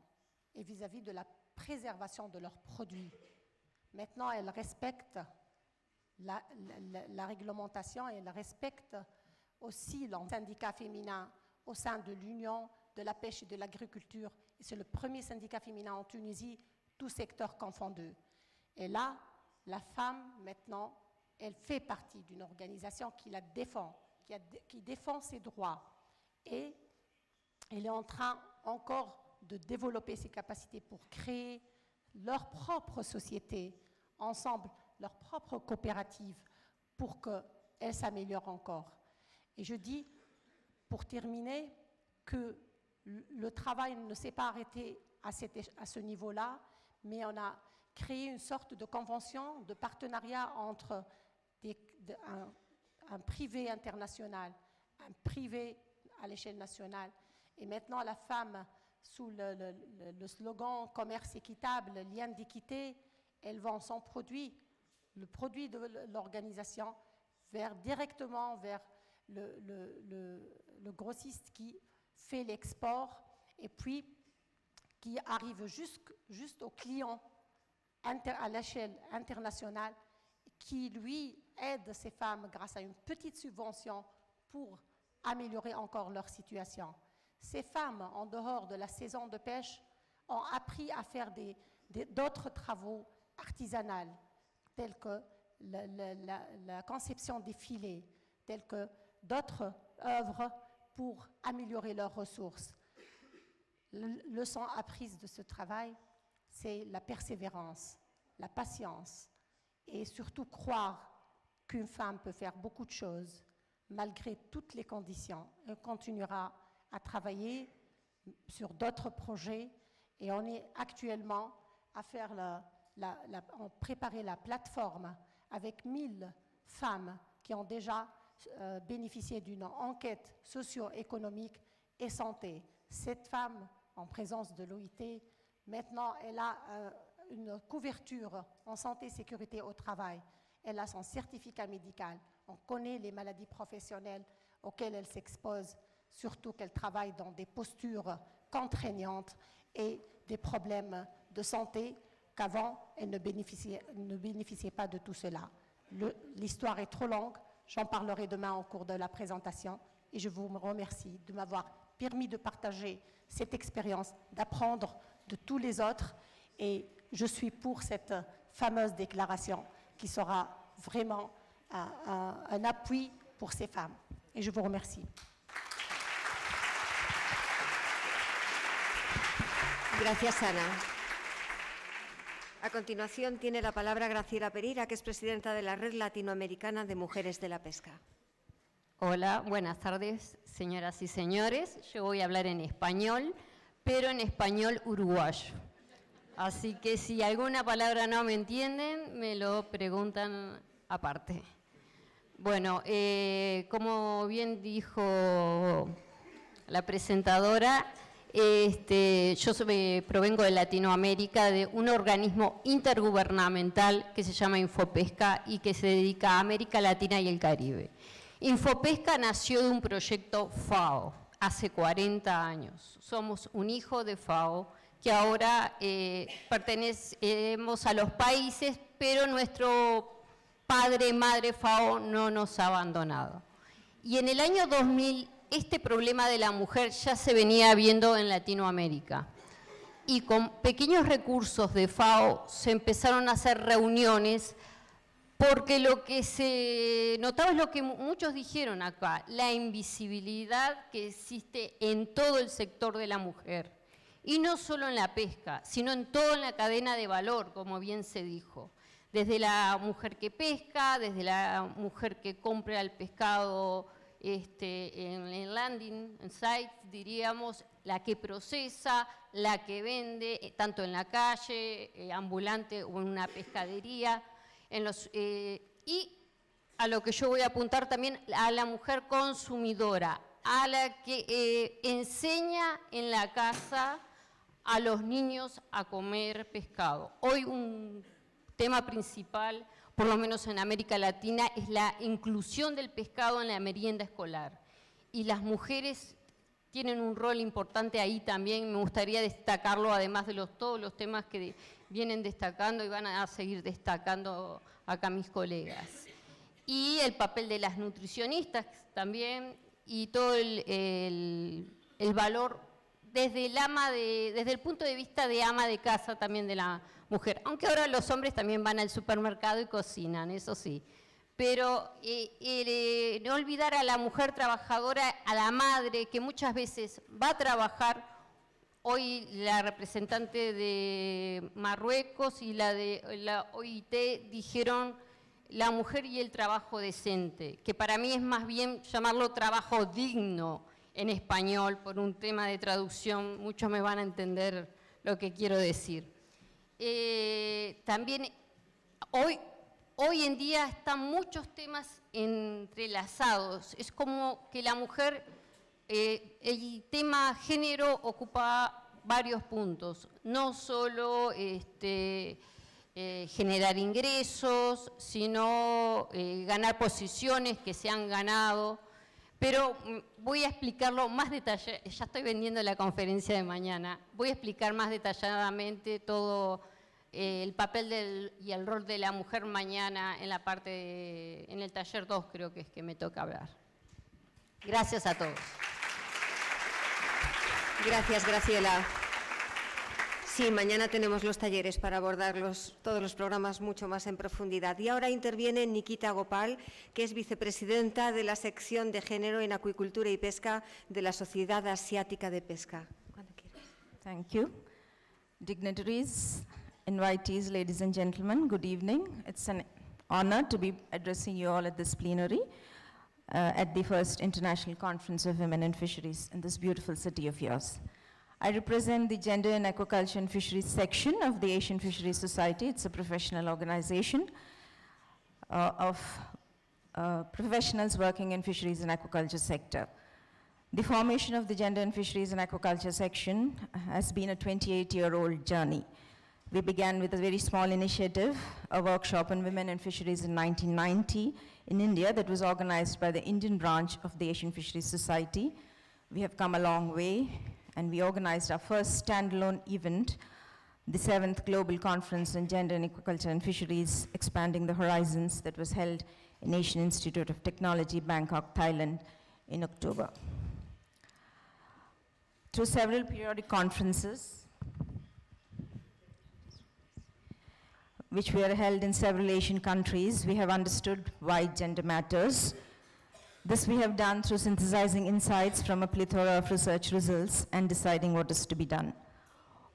et vis-à-vis de la préservation de leurs produits. Maintenant, elles respectent la réglementation et elles respectent aussi le syndicat féminin au sein de l'Union de la pêche et de l'agriculture. Et c'est le premier syndicat féminin en Tunisie, tout secteur confondu. Et là, la femme, maintenant, elle fait partie d'une organisation qui la défend, qui défend ses droits. Et elle est en train encore de développer ses capacités pour créer leur propre société, ensemble, leur propre coopérative, pour qu'elle s'améliore encore. Et je dis, pour terminer, que le travail ne s'est pas arrêté à ce niveau-là, mais on a créé une sorte de convention, de partenariat entre un privé international, un privé à l'échelle nationale. Et maintenant, la femme, sous le slogan « Commerce équitable, lien d'équité », elle vend son produit, le produit de l'organisation, directement vers le grossiste qui fait l'export et puis qui arrive juste au client à l'échelle internationale, qui lui aide ces femmes grâce à une petite subvention pour améliorer encore leur situation. Ces femmes, en dehors de la saison de pêche, ont appris à faire d'autres travaux artisanaux, tels que la conception des filets, tels que d'autres œuvres pour améliorer leurs ressources. La leçon apprise de ce travail, c'est la persévérance, la patience et surtout croire qu'une femme peut faire beaucoup de choses malgré toutes les conditions. Elle continuera à travailler sur d'autres projets et on est actuellement à faire préparer la plateforme avec 1000 femmes qui ont déjà bénéficié d'une enquête socio-économique et santé. Cette femme, en présence de l'OIT, maintenant, elle a une couverture en santé et sécurité au travail. Elle a son certificat médical. On connaît les maladies professionnelles auxquelles elle s'expose, surtout qu'elle travaille dans des postures contraignantes et des problèmes de santé qu'avant, elle ne bénéficiait pas de tout cela. L'histoire est trop longue. J'en parlerai demain au cours de la présentation et je vous remercie de m'avoir permis de partager cette expérience, d'apprendre de tous les autres et je suis pour cette fameuse déclaration qui sera vraiment un appui pour ces femmes. Et je vous remercie. Gracias, Ana. A continuación tiene la palabra Graciela Pereira, que es presidenta de la Red Latinoamericana de Mujeres de la Pesca. Hola, buenas tardes, señoras y señores. Yo voy a hablar en español, pero en español uruguayo. Así que si alguna palabra no me entienden, me lo preguntan aparte. Bueno, como bien dijo la presentadora, yo provengo de Latinoamérica, de un organismo intergubernamental que se llama Infopesca y que se dedica a América Latina y el Caribe. Infopesca nació de un proyecto FAO hace 40 años. Somos un hijo de FAO que ahora pertenecemos a los países, pero nuestro padre, madre FAO no nos ha abandonado. Y en el año 2000, este problema de la mujer ya se venía viendo en Latinoamérica. y con pequeños recursos de FAO se empezaron a hacer reuniones, porque lo que se notaba es lo que muchos dijeron acá, la invisibilidad que existe en todo el sector de la mujer. Y no solo en la pesca, sino en toda la cadena de valor, como bien se dijo. Desde la mujer que pesca, desde la mujer que compra el pescado en el landing site, diríamos, la que procesa, la que vende, tanto en la calle, ambulante o en una pescadería. Y a lo que yo voy a apuntar también, a la mujer consumidora, a la que enseña en la casa a los niños a comer pescado. Hoy un tema principal, por lo menos en América Latina, es la inclusión del pescado en la merienda escolar. Y las mujeres tienen un rol importante ahí también, me gustaría destacarlo, además de todos los temas que vienen destacando y van a seguir destacando acá mis colegas. Y el papel de las nutricionistas también, y todo el valor desde el punto de vista de ama de casa también de la mujer. Aunque ahora los hombres también van al supermercado y cocinan, eso sí. Pero no olvidar a la mujer trabajadora, a la madre, que muchas veces va a trabajar. Hoy la representante de Marruecos y la de la OIT dijeron la mujer y el trabajo decente, que para mí es más bien llamarlo trabajo digno en español, por un tema de traducción, muchos me van a entender lo que quiero decir. También hoy en día están muchos temas entrelazados, es como que la mujer, el tema género ocupa varios puntos, no solo generar ingresos, sino ganar posiciones que se han ganado. Pero voy a explicarlo más detallado, ya estoy vendiendo la conferencia de mañana, voy a explicar más detalladamente todo el papel y el rol de la mujer mañana en la parte, en el taller 2 creo que es que me toca hablar. Gracias a todos. Gracias, Graciela. Sí, mañana tenemos los talleres para abordar todos los programas mucho más en profundidad. Y ahora interviene Nikita Gopal, que es vicepresidenta de la sección de género en acuicultura y pesca de la Sociedad Asiática de Pesca. Cuando quieras. Thank you. Dignitaries, invitees, ladies and gentlemen, good evening. It's an honor to be addressing you all at this plenary at the first International Conference of Women in Fisheries in this beautiful city of yours. I represent the Gender in Aquaculture and Fisheries section of the Asian Fisheries Society. It's a professional organization of professionals working in fisheries and aquaculture sector. The formation of the Gender in Fisheries and Aquaculture section has been a 28-year-old journey. We began with a very small initiative, a workshop on women in fisheries in 1990 in India that was organized by the Indian branch of the Asian Fisheries Society. We have come a long way, and we organized our first standalone event, the 7th Global Conference on Gender in Aquaculture and Fisheries, Expanding the Horizons, that was held in Asian Institute of Technology, Bangkok, Thailand, in October. Through several periodic conferences, which were held in several Asian countries, we have understood why gender matters. This we have done through synthesizing insights from a plethora of research results and deciding what is to be done.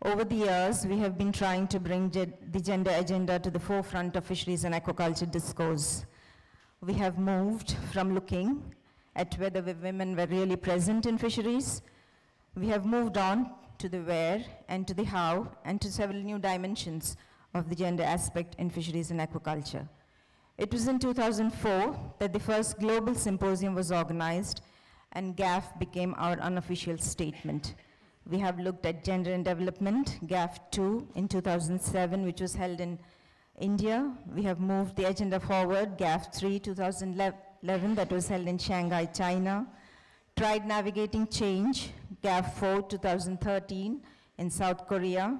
Over the years, we have been trying to bring the gender agenda to the forefront of fisheries and aquaculture discourse. We have moved from looking at whether women were really present in fisheries. We have moved on to the where and to the how and to several new dimensions of the gender aspect in fisheries and aquaculture. It was in 2004 that the first global symposium was organized, and GAF became our unofficial statement. We have looked at gender and development, GAF 2 in 2007, which was held in India. We have moved the agenda forward, GAF 3 2011, that was held in Shanghai, China. Tried navigating change, GAF 4 2013 in South Korea.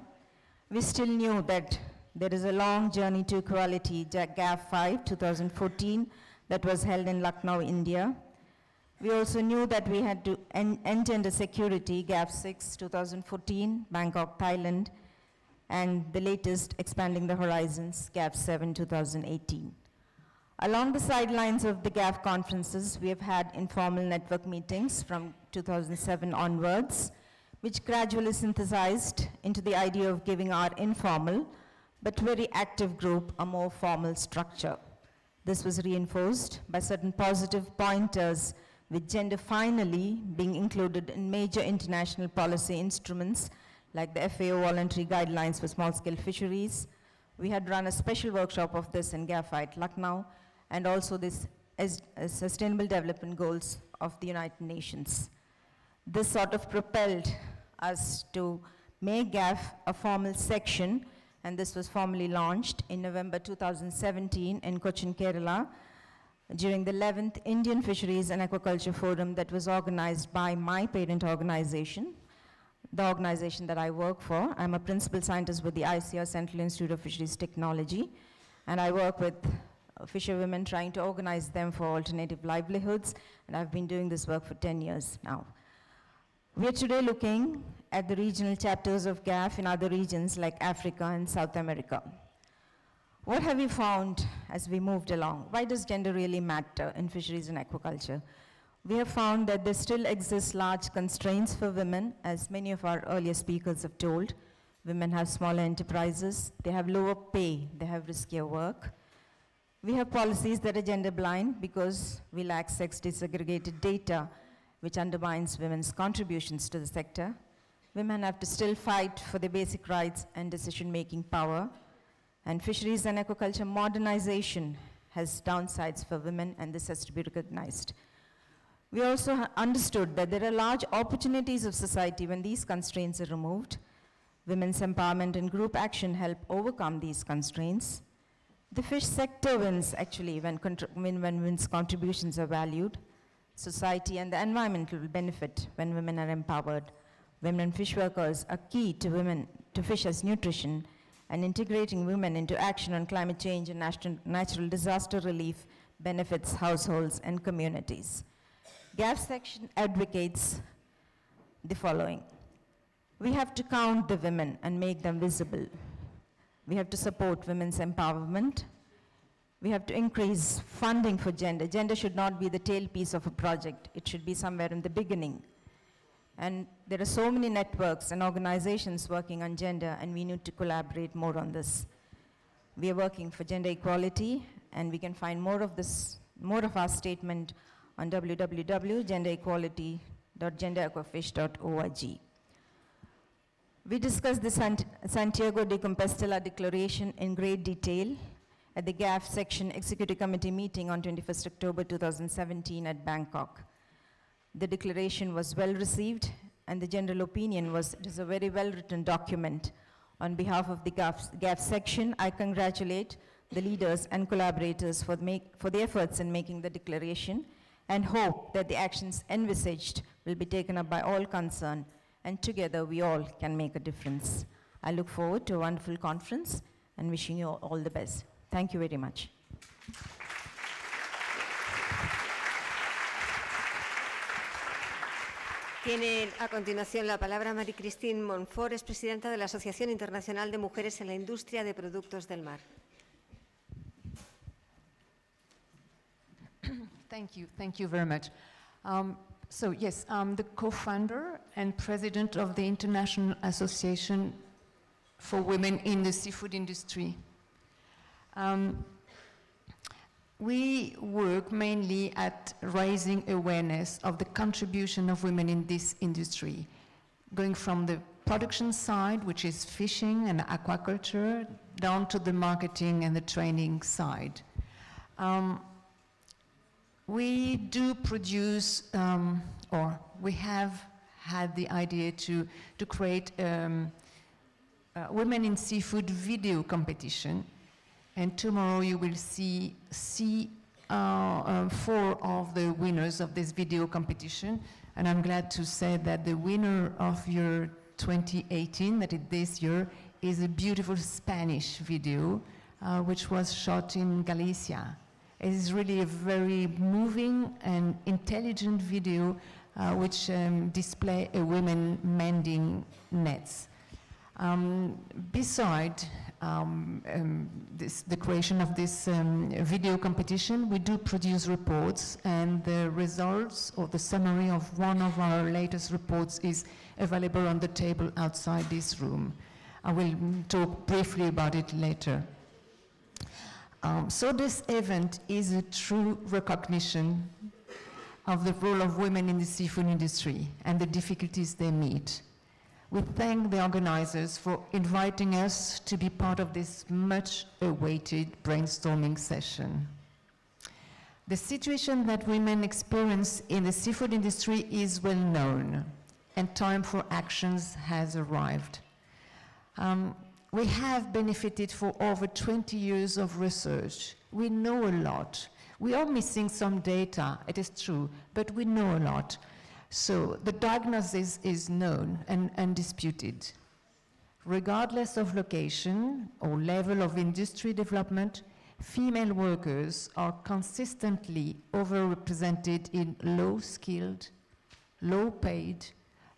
We still knew that there is a long journey to equality, GAF 5, 2014, that was held in Lucknow, India. We also knew that we had to end gender security, GAF 6, 2014, Bangkok, Thailand, and the latest, Expanding the Horizons, GAF 7, 2018. Along the sidelines of the GAF conferences, we have had informal network meetings from 2007 onwards, which gradually synthesized into the idea of giving our informal but very active group a more formal structure. This was reinforced by certain positive pointers, with gender finally being included in major international policy instruments like the FAO voluntary guidelines for small-scale fisheries. We had run a special workshop of this in GAFI at Lucknow, and also this Sustainable Development Goals of the United Nations. This sort of propelled us to make GAF a formal section, and this was formally launched in November 2017 in Cochin, Kerala, during the 11th Indian Fisheries and Aquaculture Forum that was organized by my parent organization, the organization that I work for. I'm a principal scientist with the ICR, Central Institute of Fisheries Technology, and I work with fisherwomen trying to organize them for alternative livelihoods, and I've been doing this work for 10 years now. We are today looking at the regional chapters of GAF in other regions like Africa and South America. What have we found as we moved along? Why does gender really matter in fisheries and aquaculture? We have found that there still exist large constraints for women, as many of our earlier speakers have told. Women have smaller enterprises, they have lower pay, they have riskier work. We have policies that are gender blind because we lack sex desegregated data, which undermines women's contributions to the sector. Women have to still fight for their basic rights and decision-making power. And fisheries and aquaculture modernization has downsides for women, and this has to be recognized. We also understood that there are large opportunities of society when these constraints are removed. Women's empowerment and group action help overcome these constraints. The fish sector wins, actually, when women's contributions are valued. Society and the environment will benefit when women are empowered. Women fish workers are key to fish as nutrition, and integrating women into action on climate change and natural disaster relief benefits households and communities. GAF section advocates the following. We have to count the women and make them visible. We have to support women's empowerment. We have to increase funding for gender. Gender should not be the tailpiece of a project. It should be somewhere in the beginning. And there are so many networks and organizations working on gender, and we need to collaborate more on this. We are working for gender equality, and we can find more of our statement on www.genderequality.genderequifish.org. We discussed the Santiago de Compostela Declaration in great detail at the GAF Section Executive Committee meeting on 21st October 2017 at Bangkok. The declaration was well received, and the general opinion was it is a very well-written document. On behalf of the GAF section, I congratulate the leaders and collaborators for the efforts in making the declaration, and hope that the actions envisaged will be taken up by all concerned, and together we all can make a difference. I look forward to a wonderful conference and wishing you all the best. Thank you very much. Tiene a continuación la palabra Marie-Christine Montfort, es presidenta de la Asociación Internacional de Mujeres en la Industria de Productos del Mar. Thank you very much. So yes, I'm the co-founder and president of the International Association for Women in the Seafood Industry. We work mainly at raising awareness of the contribution of women in this industry, going from the production side, which is fishing and aquaculture, down to the marketing and the training side. We do produce, or we have had the idea to create Women in Seafood video competition. And tomorrow you will see 4 of the winners of this video competition. And I'm glad to say that the winner of year 2018, that is this year, is a beautiful Spanish video, which was shot in Galicia. It is really a very moving and intelligent video which display a woman mending nets. Beside the creation of this video competition, we do produce reports, and the results or the summary of one of our latest reports is available on the table outside this room. I will talk briefly about it later. So this event is a true recognition of the role of women in the seafood industry and the difficulties they meet. We thank the organizers for inviting us to be part of this much-awaited brainstorming session. The situation that women experience in the seafood industry is well known, and time for actions has arrived. We have benefited for over 20 years of research. We know a lot. We are missing some data, it is true, but we know a lot. So the diagnosis is known and undisputed. Regardless of location or level of industry development, female workers are consistently overrepresented in low-skilled, low-paid,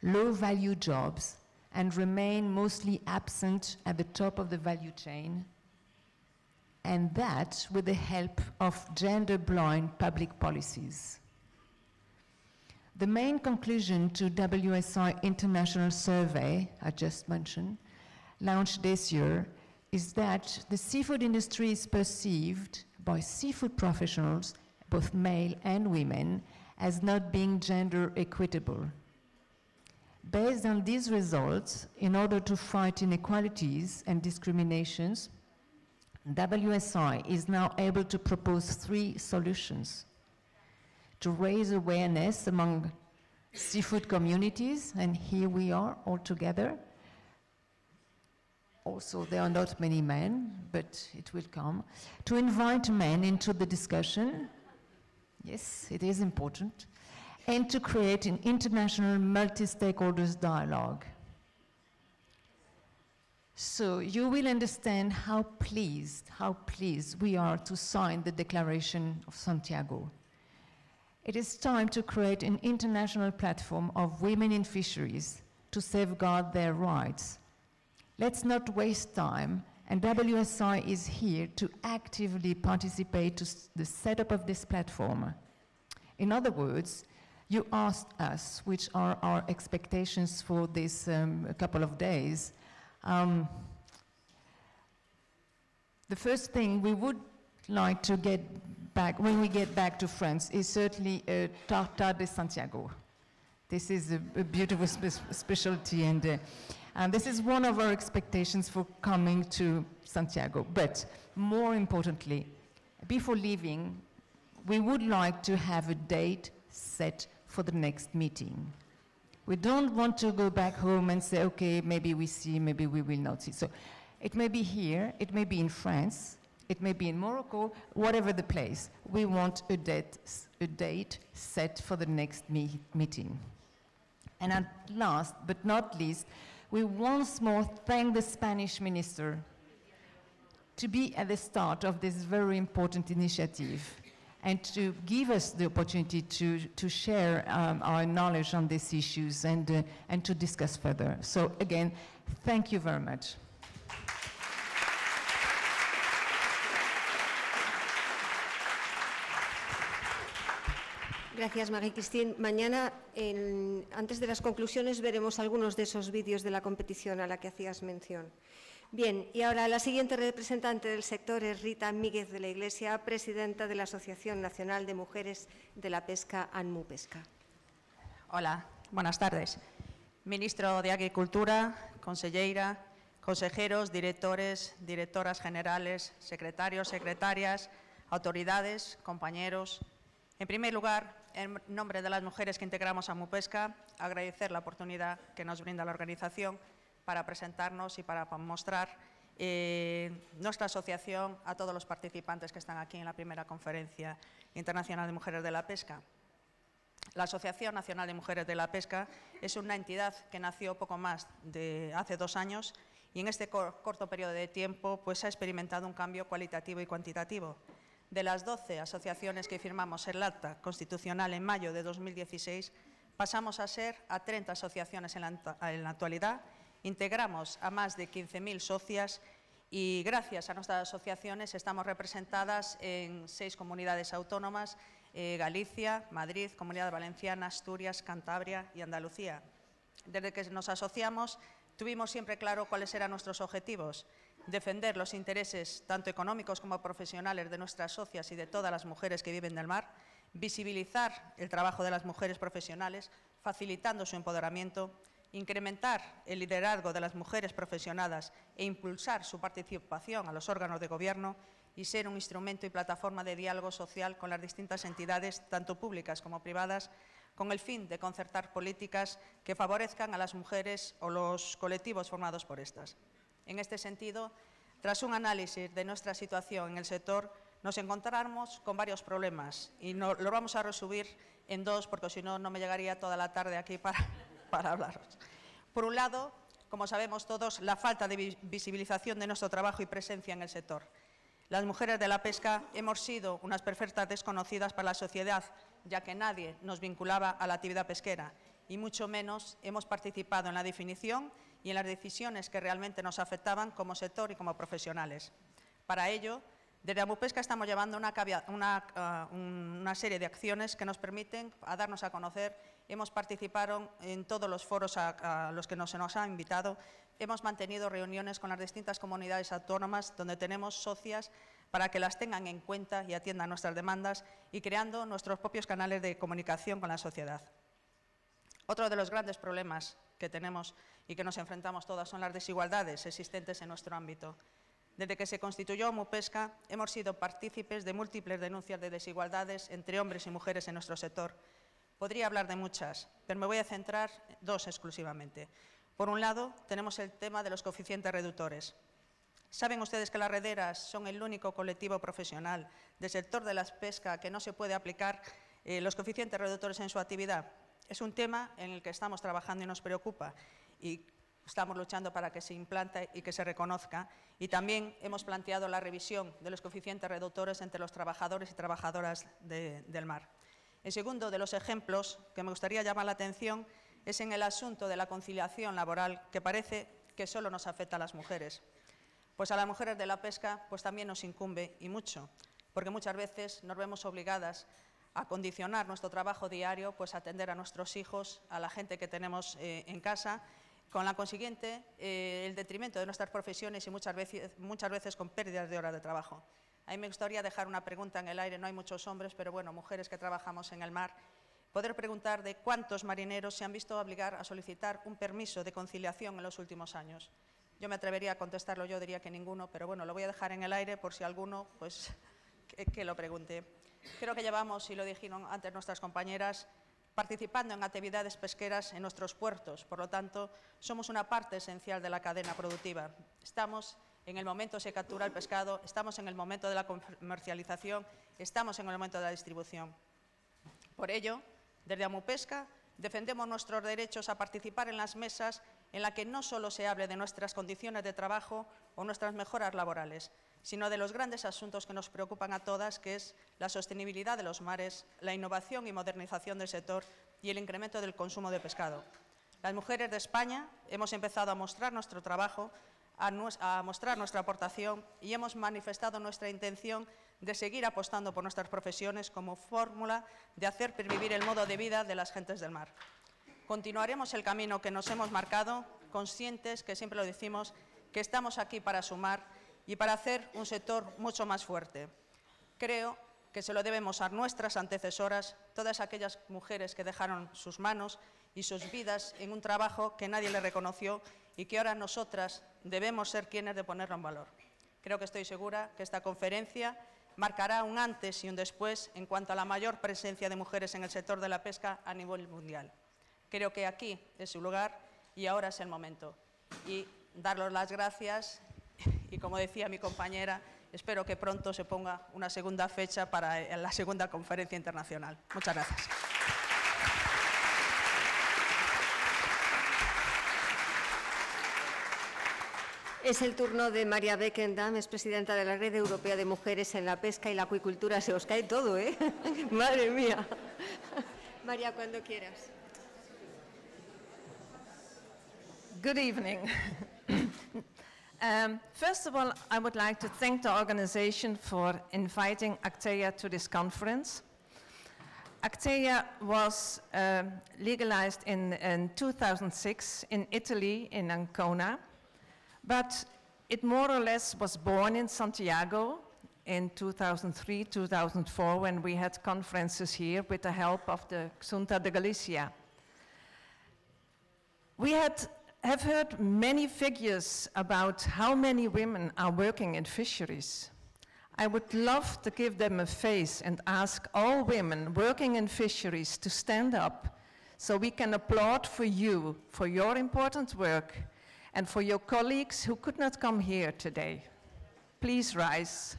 low-value jobs, and remain mostly absent at the top of the value chain, and that with the help of gender-blind public policies. The main conclusion to WSI International Survey, I just mentioned, launched this year, is that the seafood industry is perceived by seafood professionals, both male and women, as not being gender equitable. Based on these results, in order to fight inequalities and discriminations, WSI is now able to propose 3 solutions: to raise awareness among seafood communities, and here we are all together. Also, there are not many men, but it will come. To invite men into the discussion, yes, it is important, and to create an international multi-stakeholders dialogue. So you will understand how pleased we are to sign the Declaration of Santiago. It is time to create an international platform of women in fisheries to safeguard their rights. Let's not waste time, and WSI is here to actively participate to the setup of this platform. In other words, you asked us which are our expectations for this couple of days. The first thing we would like to get back, when we get back to France, is certainly a tartare de Santiago. This is a beautiful specialty, and this is one of our expectations for coming to Santiago. But more importantly, before leaving, we would like to have a date set for the next meeting. We don't want to go back home and say, okay, maybe we see, maybe we will not see. So it may be here, it may be in France, it may be in Morocco, whatever the place. We want a date set for the next meeting. And at last, but not least, we once more thank the Spanish minister to be at the start of this very important initiative, and to give us the opportunity to share our knowledge on these issues and to discuss further. So again, thank you very much. Gracias, Marie-Christine. Mañana, antes de las conclusiones, veremos algunos de esos vídeos de la competición a la que hacías mención. Bien, y ahora la siguiente representante del sector es Rita Míguez de la Iglesia, presidenta de la Asociación Nacional de Mujeres de la Pesca, ANMU Pesca. Hola, buenas tardes. Ministro de Agricultura, conselleira, consejeros, directores, directoras generales, secretarios, secretarias, autoridades, compañeros. En primer lugar, en nombre de las mujeres que integramos ANMU Pesca, agradecer la oportunidad que nos brinda la organización para presentarnos y para mostrar nuestra asociación a todos los participantes que están aquí en la primera Conferencia Internacional de Mujeres de la Pesca. La Asociación Nacional de Mujeres de la Pesca es una entidad que nació poco más de hace 2 años y en este corto periodo de tiempo pues, ha experimentado un cambio cualitativo y cuantitativo. De las 12 asociaciones que firmamos el acta constitucional en mayo de 2016, pasamos a ser a 30 asociaciones en la actualidad, integramos a más de 15.000 socias y gracias a nuestras asociaciones estamos representadas en 6 comunidades autónomas, Galicia, Madrid, Comunidad Valenciana, Asturias, Cantabria y Andalucía. Desde que nos asociamos tuvimos siempre claro cuáles eran nuestros objetivos: defender los intereses tanto económicos como profesionales de nuestras socias y de todas las mujeres que viven del mar, visibilizar el trabajo de las mujeres profesionales, facilitando su empoderamiento, incrementar el liderazgo de las mujeres profesionadas e impulsar su participación a los órganos de gobierno y ser un instrumento y plataforma de diálogo social con las distintas entidades, tanto públicas como privadas, con el fin de concertar políticas que favorezcan a las mujeres o los colectivos formados por estas. En este sentido, tras un análisis de nuestra situación en el sector, nos encontramos con varios problemas y lo vamos a resumir en 2 porque si no, no me llegaría toda la tarde aquí para hablaros. Por un lado, como sabemos todos, la falta de visibilización de nuestro trabajo y presencia en el sector. Las mujeres de la pesca hemos sido unas perfectas desconocidas para la sociedad, ya que nadie nos vinculaba a la actividad pesquera y mucho menos hemos participado en la definición y en las decisiones que realmente nos afectaban como sector y como profesionales. Para ello, desde Amupesca estamos llevando una serie de acciones que nos permiten darnos a conocer. Hemos participado en todos los foros a los que se nos ha invitado. Hemos mantenido reuniones con las distintas comunidades autónomas donde tenemos socias para que las tengan en cuenta y atiendan nuestras demandas y creando nuestros propios canales de comunicación con la sociedad. Otro de los grandes problemas que tenemos y que nos enfrentamos todas son las desigualdades existentes en nuestro ámbito. Desde que se constituyó Amupesca, hemos sido partícipes de múltiples denuncias de desigualdades entre hombres y mujeres en nuestro sector. Podría hablar de muchas, pero me voy a centrar en 2 exclusivamente. Por un lado, tenemos el tema de los coeficientes reductores. ¿Saben ustedes que las rederas son el único colectivo profesional del sector de la pesca que no se puede aplicar los coeficientes reductores en su actividad? Es un tema en el que estamos trabajando y nos preocupa y estamos luchando para que se implante y que se reconozca. Y también hemos planteado la revisión de los coeficientes reductores entre los trabajadores y trabajadoras del mar. El segundo de los ejemplos que me gustaría llamar la atención es en el asunto de la conciliación laboral, que parece que solo nos afecta a las mujeres. Pues a las mujeres de la pesca pues también nos incumbe y mucho, porque muchas veces nos vemos obligadas a condicionar nuestro trabajo diario, pues a atender a nuestros hijos, a la gente que tenemos en casa, con la consiguiente el detrimento de nuestras profesiones y muchas veces con pérdidas de horas de trabajo. A mí me gustaría dejar una pregunta en el aire, no hay muchos hombres, pero bueno, mujeres que trabajamos en el mar, poder preguntar de cuántos marineros se han visto obligar a solicitar un permiso de conciliación en los últimos años. Yo me atrevería a contestarlo, yo diría que ninguno, pero bueno, lo voy a dejar en el aire por si alguno, pues, que lo pregunte. Creo que llevamos, y lo dijeron antes nuestras compañeras, participando en actividades pesqueras en nuestros puertos. Por lo tanto, somos una parte esencial de la cadena productiva. Estamos en el momento se captura el pescado, estamos en el momento de la comercialización, estamos en el momento de la distribución. Por ello, desde Amupesca defendemos nuestros derechos a participar en las mesas en las que no solo se hable de nuestras condiciones de trabajo o nuestras mejoras laborales, sino de los grandes asuntos que nos preocupan a todas, que es la sostenibilidad de los mares, la innovación y modernización del sector y el incremento del consumo de pescado. Las mujeres de España hemos empezado a mostrar nuestro trabajo, a mostrar nuestra aportación y hemos manifestado nuestra intención de seguir apostando por nuestras profesiones como fórmula de hacer pervivir el modo de vida de las gentes del mar. Continuaremos el camino que nos hemos marcado, conscientes, que siempre lo decimos, que estamos aquí para sumar y para hacer un sector mucho más fuerte. Creo que se lo debemos a nuestras antecesoras, todas aquellas mujeres que dejaron sus manos y sus vidas en un trabajo que nadie le reconoció y que ahora nosotras debemos ser quienes de ponerlo en valor. Creo que estoy segura que esta conferencia marcará un antes y un después en cuanto a la mayor presencia de mujeres en el sector de la pesca a nivel mundial. Creo que aquí es su lugar y ahora es el momento. Y daros las gracias y, como decía mi compañera, espero que pronto se ponga una segunda fecha para la segunda conferencia internacional. Muchas gracias. Es el turno de María Beckendam, es presidenta de la Red Europea de Mujeres en la Pesca y la Acuicultura. Se os cae todo, ¿eh? Madre mía. María, cuando quieras. Good evening. First of all, I would like to thank the organization for inviting Actea to this conference. Actea was legalized in 2006 in Italy, in Ancona, but it more or less was born in Santiago in 2003, 2004, when we had conferences here with the help of the Xunta de Galicia. We have heard many figures about how many women are working in fisheries. I would love to give them a face and ask all women working in fisheries to stand up so we can applaud for you, for your important work, and for your colleagues who could not come here today. Please rise.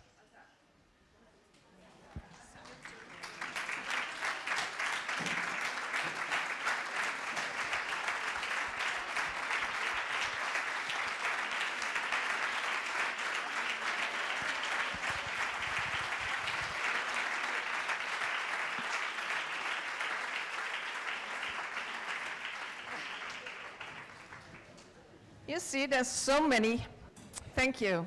You see, there's so many. Thank you.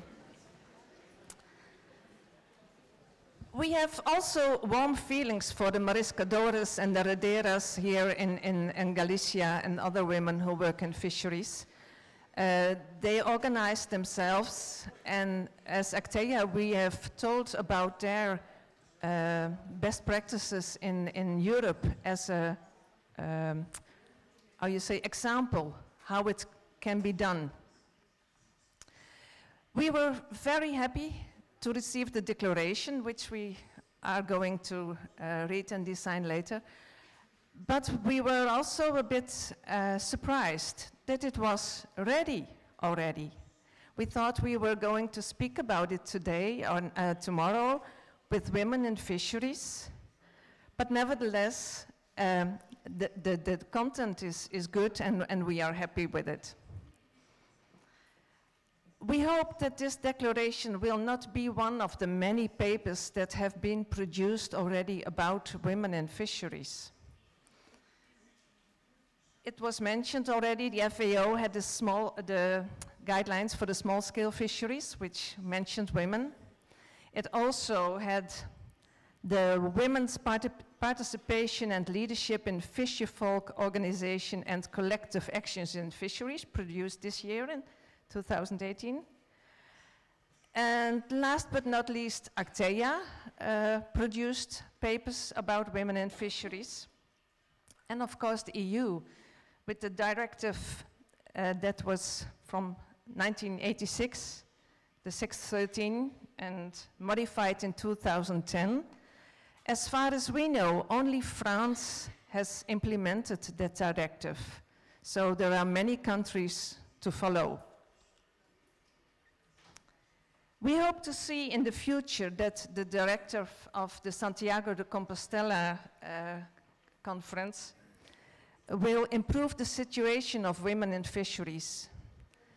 We have also warm feelings for the mariscadores and the rederas here in Galicia and other women who work in fisheries. They organize themselves, and as Actea, we have told about their best practices in Europe as a, how you say, example, how it can be done. We were very happy to receive the declaration, which we are going to read and design later. But we were also a bit surprised that it was ready already. We thought we were going to speak about it today or tomorrow with women in fisheries. But nevertheless, the content is good and we are happy with it. We hope that this declaration will not be one of the many papers that have been produced already about women in fisheries. It was mentioned already, the FAO had the guidelines for the small-scale fisheries, which mentioned women. It also had the women's participation and leadership in fisherfolk organization and collective actions in fisheries, produced this year in 2018. And last but not least, Actea produced papers about women in fisheries. And of course, the EU, with the directive that was from 1986, the 613, and modified in 2010. As far as we know, only France has implemented that directive. So there are many countries to follow. We hope to see in the future that the director of the Santiago de Compostela conference will improve the situation of women in fisheries.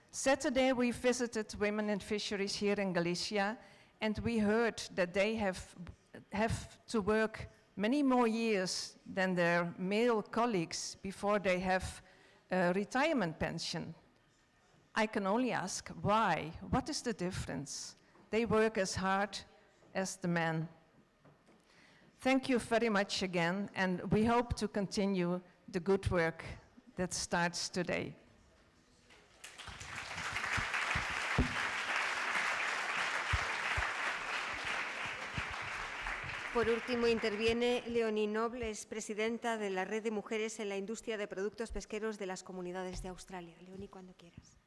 Saturday we visited women in fisheries here in Galicia, and we heard that they have to work many more years than their male colleagues before they have a retirement pension. I can only ask why. What is the difference? They work as hard as the men. Thank you very much again, and we hope to continue the good work that starts today. Por último, interviene Leonie Noble, es presidenta de la Red de Mujeres en la Industria de Productos Pesqueros de las Comunidades de Australia. Leonie, cuando quieras.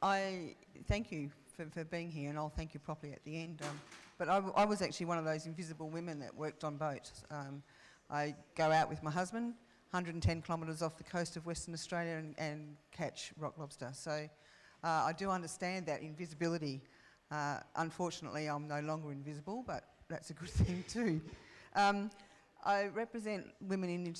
I thank you for being here, and I'll thank you properly at the end. But I was actually one of those invisible women that worked on boats. I go out with my husband, 110 kilometres off the coast of Western Australia and catch rock lobster. So I do understand that invisibility. Unfortunately, I'm no longer invisible, but that's a good thing too. I represent women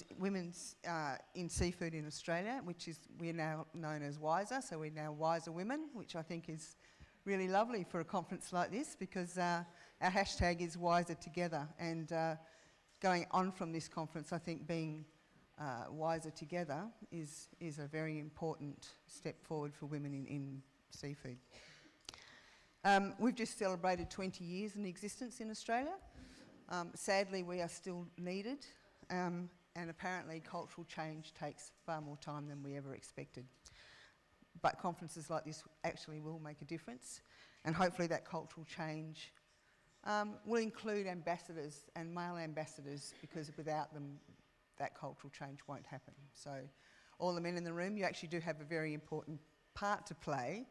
in seafood in Australia, which is, we're now known as WISER, so we're now Wiser Women, which I think is really lovely for a conference like this, because our hashtag is Wiser Together, and going on from this conference, I think being wiser together is a very important step forward for women in seafood. We've just celebrated 20 years in existence in Australia. Sadly, we are still needed, and apparently cultural change takes far more time than we ever expected. But conferences like this actually will make a difference, and hopefully that cultural change will include ambassadors and male ambassadors, because without them, that cultural change won't happen. So all the men in the room, you actually do have a very important part to play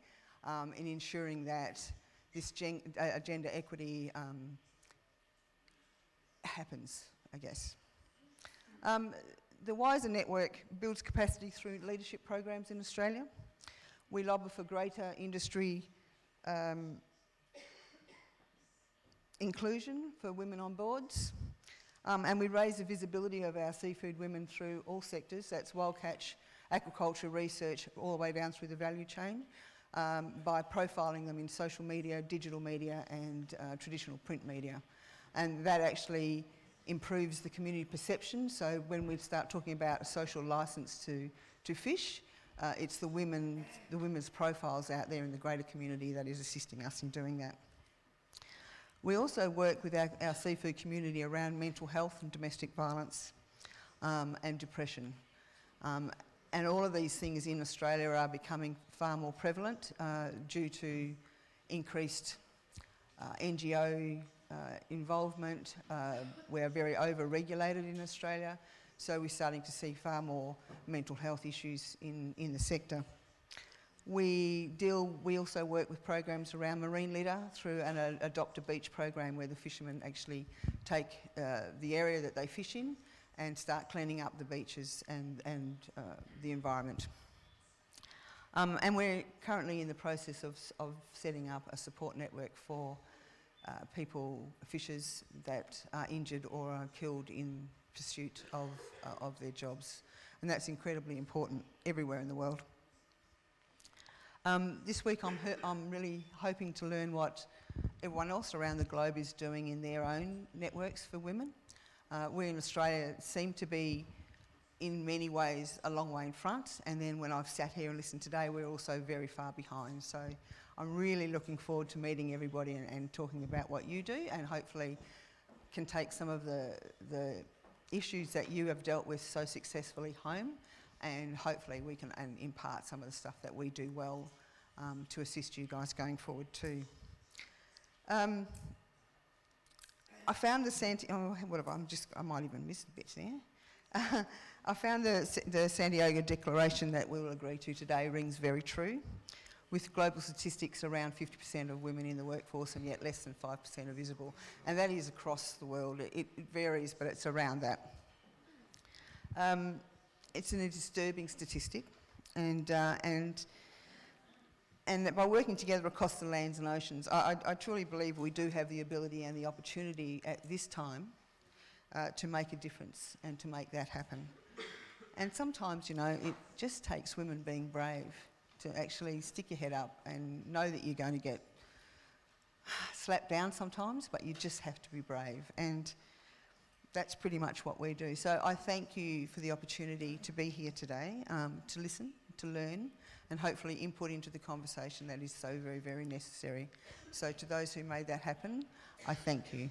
in ensuring that this gender equity happens, I guess. The Wiser Network builds capacity through leadership programs in Australia. We lobby for greater industry inclusion for women on boards, and we raise the visibility of our seafood women through all sectors. That's wild catch, aquaculture, research, all the way down through the value chain, by profiling them in social media, digital media and traditional print media. And that actually improves the community perception. So when we start talking about a social licence to fish, it's the women's profiles out there in the greater community that is assisting us in doing that. We also work with our seafood community around mental health and domestic violence and depression. And all of these things in Australia are becoming far more prevalent due to increased NGO involvement. We are very over-regulated in Australia, so we're starting to see far more mental health issues in the sector. We also work with programs around marine litter through an Adopt a Beach program, where the fishermen actually take the area that they fish in and start cleaning up the beaches and the environment. And we're currently in the process of setting up a support network for fishers that are injured or are killed in pursuit of their jobs. And that's incredibly important everywhere in the world. This week I'm really hoping to learn what everyone else around the globe is doing in their own networks for women. We in Australia seem to be, in many ways, a long way in front, and then when I've sat here and listened today, we're also very far behind. So I'm really looking forward to meeting everybody and talking about what you do, and hopefully can take some of the issues that you have dealt with so successfully home, and hopefully we can impart some of the stuff that we do well to assist you guys going forward too. I found I might even miss a bit there. I found the San Diego Declaration that we will agree to today rings very true. With global statistics, around 50% of women in the workforce, and yet less than 5% are visible. And that is across the world. It varies, but it's around that. It's a disturbing statistic, and by working together across the lands and oceans, I truly believe we do have the ability and the opportunity at this time to make a difference and to make that happen. And sometimes, you know, it just takes women being brave to actually stick your head up and know that you're going to get slapped down sometimes, but you just have to be brave. And that's pretty much what we do. So I thank you for the opportunity to be here today, to listen, to learn, and hopefully input into the conversation that is so very, very necessary. So to those who made that happen, I thank you.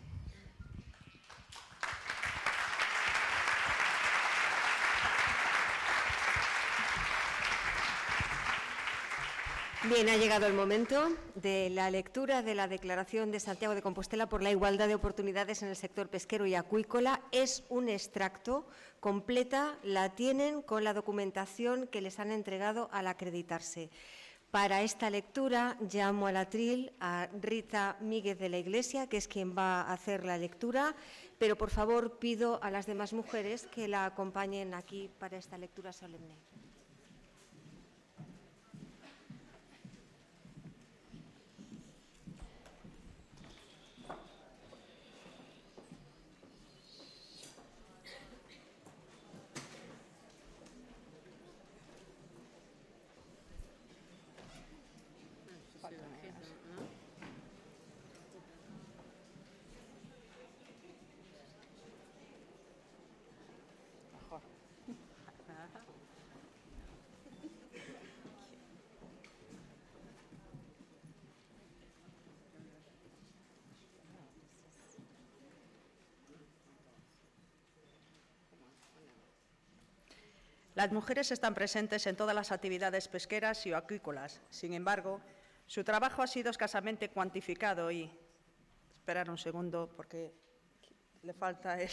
Bien, ha llegado el momento de la lectura de la Declaración de Santiago de Compostela por la igualdad de oportunidades en el sector pesquero y acuícola. Es un extracto, completa la tienen con la documentación que les han entregado al acreditarse. Para esta lectura llamo al atril a Rita Míguez de la Iglesia, que es quien va a hacer la lectura, pero por favor pido a las demás mujeres que la acompañen aquí para esta lectura solemne. mejor. Las mujeres están presentes en todas las actividades pesqueras y acuícolas. Sin embargo, su trabajo ha sido escasamente cuantificado y... Esperar un segundo porque le falta el...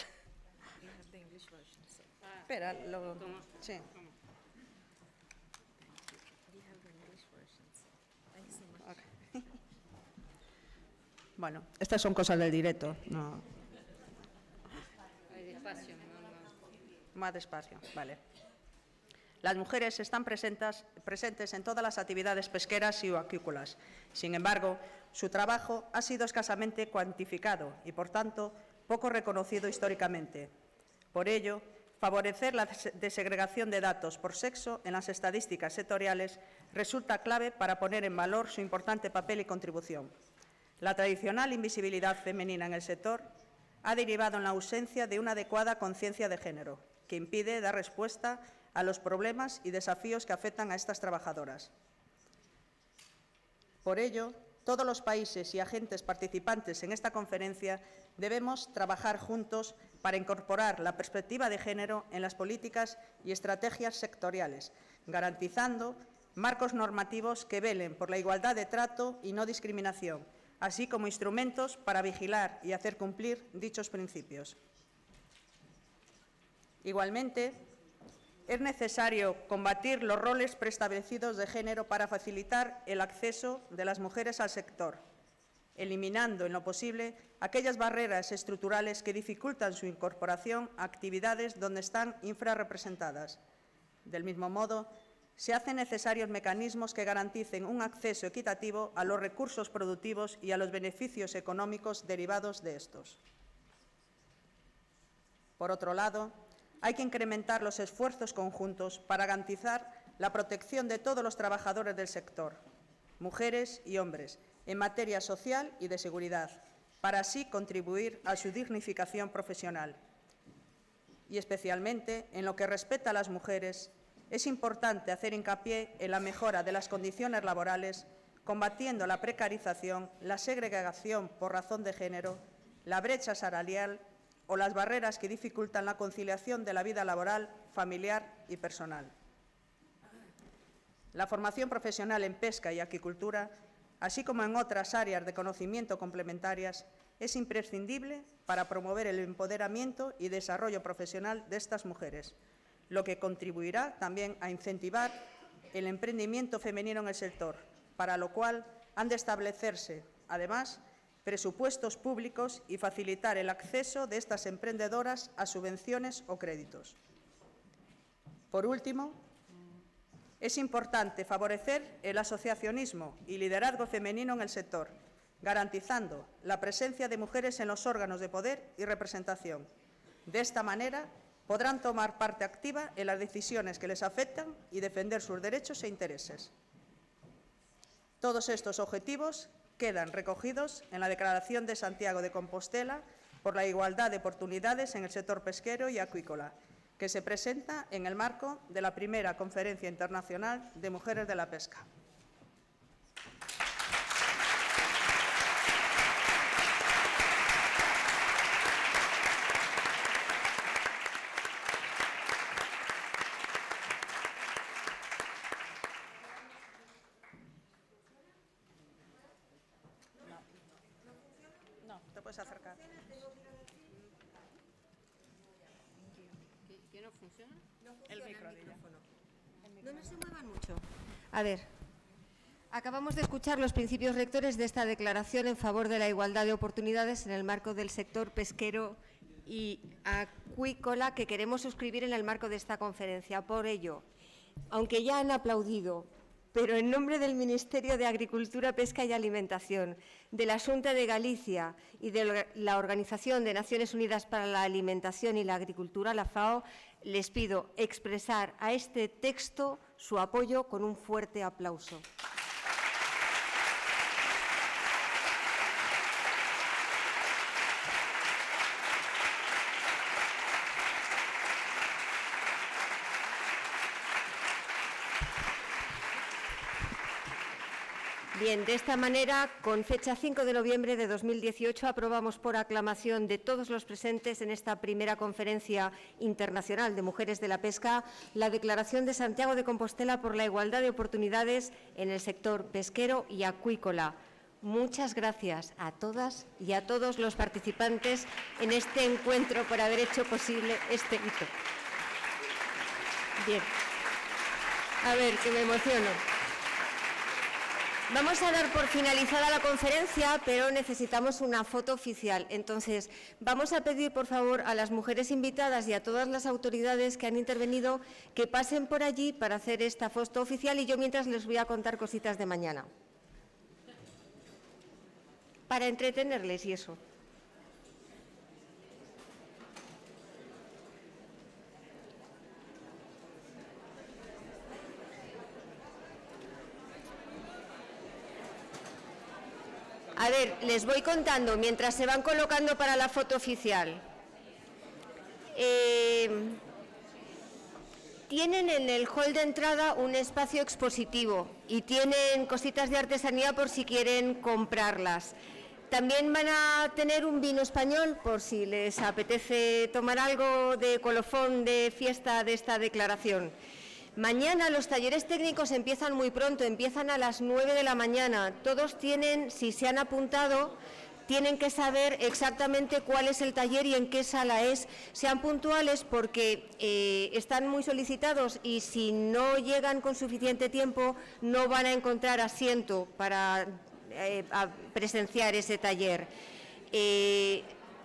Espera, lo... Sí. Okay. Bueno, estas son cosas del directo. No. Más despacio, vale. Las mujeres están presentes en todas las actividades pesqueras y acuícolas. Sin embargo, su trabajo ha sido escasamente cuantificado y, por tanto, poco reconocido históricamente. Por ello, favorecer la desegregación de datos por sexo en las estadísticas sectoriales resulta clave para poner en valor su importante papel y contribución. La tradicional invisibilidad femenina en el sector ha derivado en la ausencia de una adecuada conciencia de género, que impide dar respuesta a los problemas y desafíos que afectan a estas trabajadoras. Por ello, todos los países y agentes participantes en esta conferencia debemos trabajar juntos para incorporar la perspectiva de género en las políticas y estrategias sectoriales, garantizando marcos normativos que velen por la igualdad de trato y no discriminación, así como instrumentos para vigilar y hacer cumplir dichos principios. Igualmente, es necesario combatir los roles preestablecidos de género para facilitar el acceso de las mujeres al sector, eliminando en lo posible aquellas barreras estructurales que dificultan su incorporación a actividades donde están infrarrepresentadas. Del mismo modo, se hacen necesarios mecanismos que garanticen un acceso equitativo a los recursos productivos y a los beneficios económicos derivados de estos. Por otro lado, hay que incrementar los esfuerzos conjuntos para garantizar la protección de todos los trabajadores del sector, mujeres y hombres, en materia social y de seguridad, para así contribuir a su dignificación profesional. Y especialmente en lo que respecta a las mujeres, es importante hacer hincapié en la mejora de las condiciones laborales, combatiendo la precarización, la segregación por razón de género, la brecha salarial o las barreras que dificultan la conciliación de la vida laboral, familiar y personal. La formación profesional en pesca y acuicultura, así como en otras áreas de conocimiento complementarias, es imprescindible para promover el empoderamiento y desarrollo profesional de estas mujeres, lo que contribuirá también a incentivar el emprendimiento femenino en el sector, para lo cual han de establecerse, además, presupuestos públicos y facilitar el acceso de estas emprendedoras a subvenciones o créditos. Por último, es importante favorecer el asociacionismo y liderazgo femenino en el sector, garantizando la presencia de mujeres en los órganos de poder y representación. De esta manera, podrán tomar parte activa en las decisiones que les afectan y defender sus derechos e intereses. Todos estos objetivos quedan recogidos en la Declaración de Santiago de Compostela por la igualdad de oportunidades en el sector pesquero y acuícola, que se presenta en el marco de la primera Conferencia Internacional de Mujeres de la Pesca. Acercar. ¿Que no funciona? El micrófono. No se muevan mucho. A ver, acabamos de escuchar los principios rectores de esta declaración en favor de la igualdad de oportunidades en el marco del sector pesquero y acuícola que queremos suscribir en el marco de esta conferencia. Por ello, aunque ya han aplaudido, pero en nombre del Ministerio de Agricultura, Pesca y Alimentación, de la Xunta de Galicia y de la Organización de Naciones Unidas para la Alimentación y la Agricultura, la FAO, les pido expresar a este texto su apoyo con un fuerte aplauso. Bien, de esta manera, con fecha 5 de noviembre de 2018, aprobamos por aclamación de todos los presentes en esta primera Conferencia Internacional de Mujeres de la Pesca la Declaración de Santiago de Compostela por la igualdad de oportunidades en el sector pesquero y acuícola. Muchas gracias a todas y a todos los participantes en este encuentro por haber hecho posible este hito. Bien. A ver, que me emociono. Vamos a dar por finalizada la conferencia, pero necesitamos una foto oficial. Entonces, vamos a pedir, por favor, a las mujeres invitadas y a todas las autoridades que han intervenido que pasen por allí para hacer esta foto oficial y yo mientras les voy a contar cositas de mañana. Para entretenerles y eso. A ver, les voy contando mientras se van colocando para la foto oficial. Tienen en el hall de entrada un espacio expositivo y tienen cositas de artesanía por si quieren comprarlas. También van a tener un vino español por si les apetece tomar algo de colofón de fiesta de esta declaración. Mañana los talleres técnicos empiezan muy pronto, empiezan a las 9 de la mañana. Todos tienen, si se han apuntado, tienen que saber exactamente cuál es el taller y en qué sala es. Sean puntuales porque están muy solicitados y si no llegan con suficiente tiempo no van a encontrar asiento para presenciar ese taller.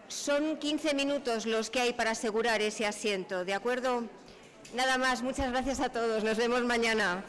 Son 15 minutos los que hay para asegurar ese asiento, ¿de acuerdo? Nada más, muchas gracias a todos. Nos vemos mañana.